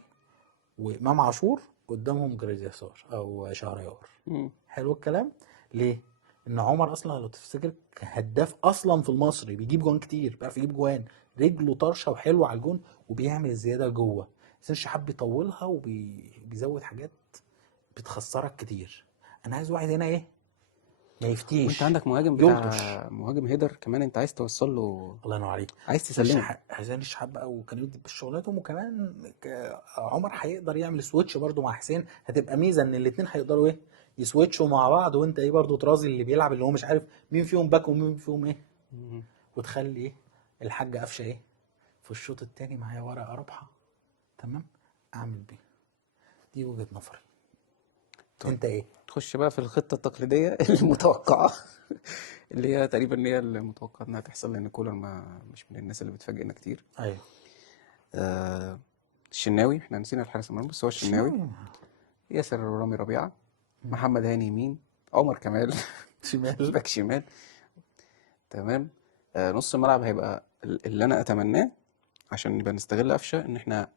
وامام عاشور قدامهم جراديسار او شهريار. مم. حلو الكلام. ليه؟ ان عمر اصلا لو تفتكر هداف اصلا في المصري، بيجيب جوان كتير، بيعرف يجيب جوان، رجله طرشه وحلوه على الجون، وبيعمل الزياده جوه. حسين شحات بيطولها وبيزود حاجات بتخسرك كتير. انا عايز واحد هنا ايه، ما وانت يفتيش، عندك مهاجم يلطش. بتاع مهاجم هيدر كمان، انت عايز توصل له، الله ينور عليك. عايز تسلمه. حسين الشحات بقى وكان يدي بشغلاتهم، وكمان عمر هيقدر يعمل سويتش برضو مع حسين، هتبقى ميزه ان الاثنين هيقدروا ايه، يسويتشوا مع بعض، وانت ايه برضو ترازي اللي بيلعب، اللي هو مش عارف مين فيهم باك ومين فيهم ايه، مم. وتخلي ايه الحاج قفشه ايه في الشوط الثاني معايا ورقه رابحه. تمام، اعمل بيه. دي وجهه نظري. طيب انت ايه؟ تخش بقى في الخطة التقليدية المتوقعة، اللي هي تقريبا هي المتوقع انها تحصل، لان كولر ما مش من الناس اللي بتفاجئنا كتير. ايوه. آه الشناوي، احنا نسينا الحارس المرمى بس هو الشناوي. الشناوي. ياسر رامي ربيعة. محمد هاني يمين. عمر كمال شمال. باك شمال. تمام. نص الملعب هيبقى اللي انا اتمناه، عشان نبقى نستغل قفشه، ان احنا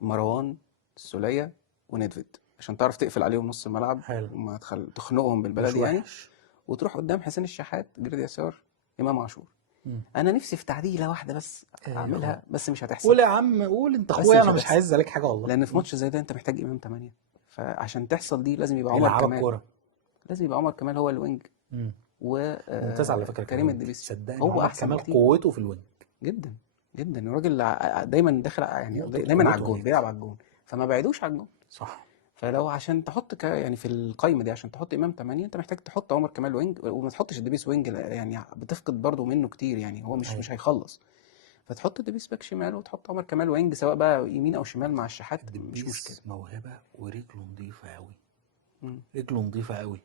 مروان، السولية، وندفد، عشان تعرف تقفل عليهم نص الملعب حلو. وما تخنقهم مش بالبلدي يعني. وحش. وتروح قدام حسين الشحات، جريدي يسار، امام عاشور. مم. انا نفسي في تعديله واحده بس ايه هو؟ اعملها، بس مش هتحصل. قول يا عم قول، انت بس اخويا مش انا مش هتحصل، عايز عليك حاجه والله. لان في ماتش زي ده انت محتاج امام 8، فعشان تحصل دي لازم يبقى عمر بيلعبك كمال. كوره. لازم يبقى عمر كمال هو الوينج، مم. ممتاز على فكره وكريم كوينج، الدبيسي صدقني هو عمر احسن كمال بكتير. قوته في الوينج. جدا جدا. الراجل دايما داخل يعني نقطه دايما على قوته الجون، هناك. بيلعب على الجون، فما بعيدوش على الجون. صح. فلو عشان تحط يعني في القايمه دي عشان تحط امام 8، انت محتاج تحط عمر كمال وينج، وما تحطش الدبيس وينج، يعني بتفقد برضو منه كتير، يعني هو مش ايوه. مش هيخلص. فتحط الدبيس باك شمال، وتحط عمر كمال وينج، سواء بقى يمين او شمال مع الشحات، مش مشكله. الدبيس موهبه ورجله نظيفه قوي، مم. رجله نظيفه قوي،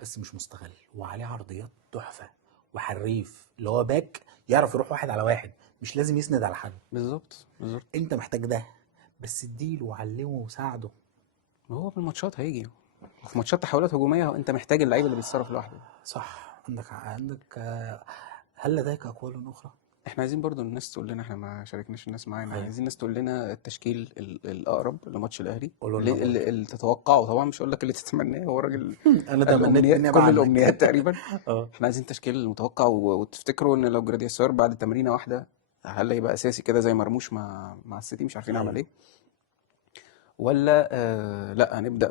بس مش مستغل، وعليه عرضيات تحفه، وحريف اللي هو باك يعرف يروح واحد على واحد، مش لازم يسند على حد. بالظبط بالظبط. انت محتاج ده، بس اديله وعلمه وساعده. ما هو في الماتشات هيجي، وفي ماتشات تحولات هجوميه انت محتاج اللعيب اللي بيتصرف لوحده. صح، عندك هل لديك اقوال اخرى؟ احنا عايزين برضو الناس تقول لنا، احنا ما شاركناش الناس معانا، ايوه. عايزين الناس تقول لنا التشكيل الاقرب لماتش الاهلي، قولوا لنا اللي, برضه. اللي تتوقعه طبعا، مش هقول لك اللي تتمناه، هو راجل انا تمنيت الامنيات، مني ابقى كل عنك. الامنيات تقريبا. اه. احنا عايزين تشكيل متوقع، وتفتكروا ان لو جراديسيار بعد تمرينه واحده، هل هيبقى اساسي كده زي مرموش مع السيتي، مش عارفين عمل ايوه. ايه، ولا لا هنبدا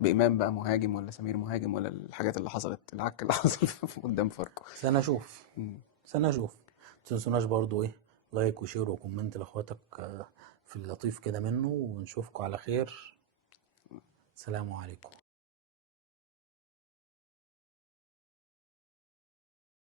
بامام بقى مهاجم، ولا سمير مهاجم، ولا الحاجات اللي حصلت، العك اللي حصل قدام فاركو. سنة اشوف. مم. سنة اشوف. متنسوناش برضو ايه، لايك وشير وكومنت لاخواتك في اللطيف كده منه، ونشوفكم على خير. سلام عليكم.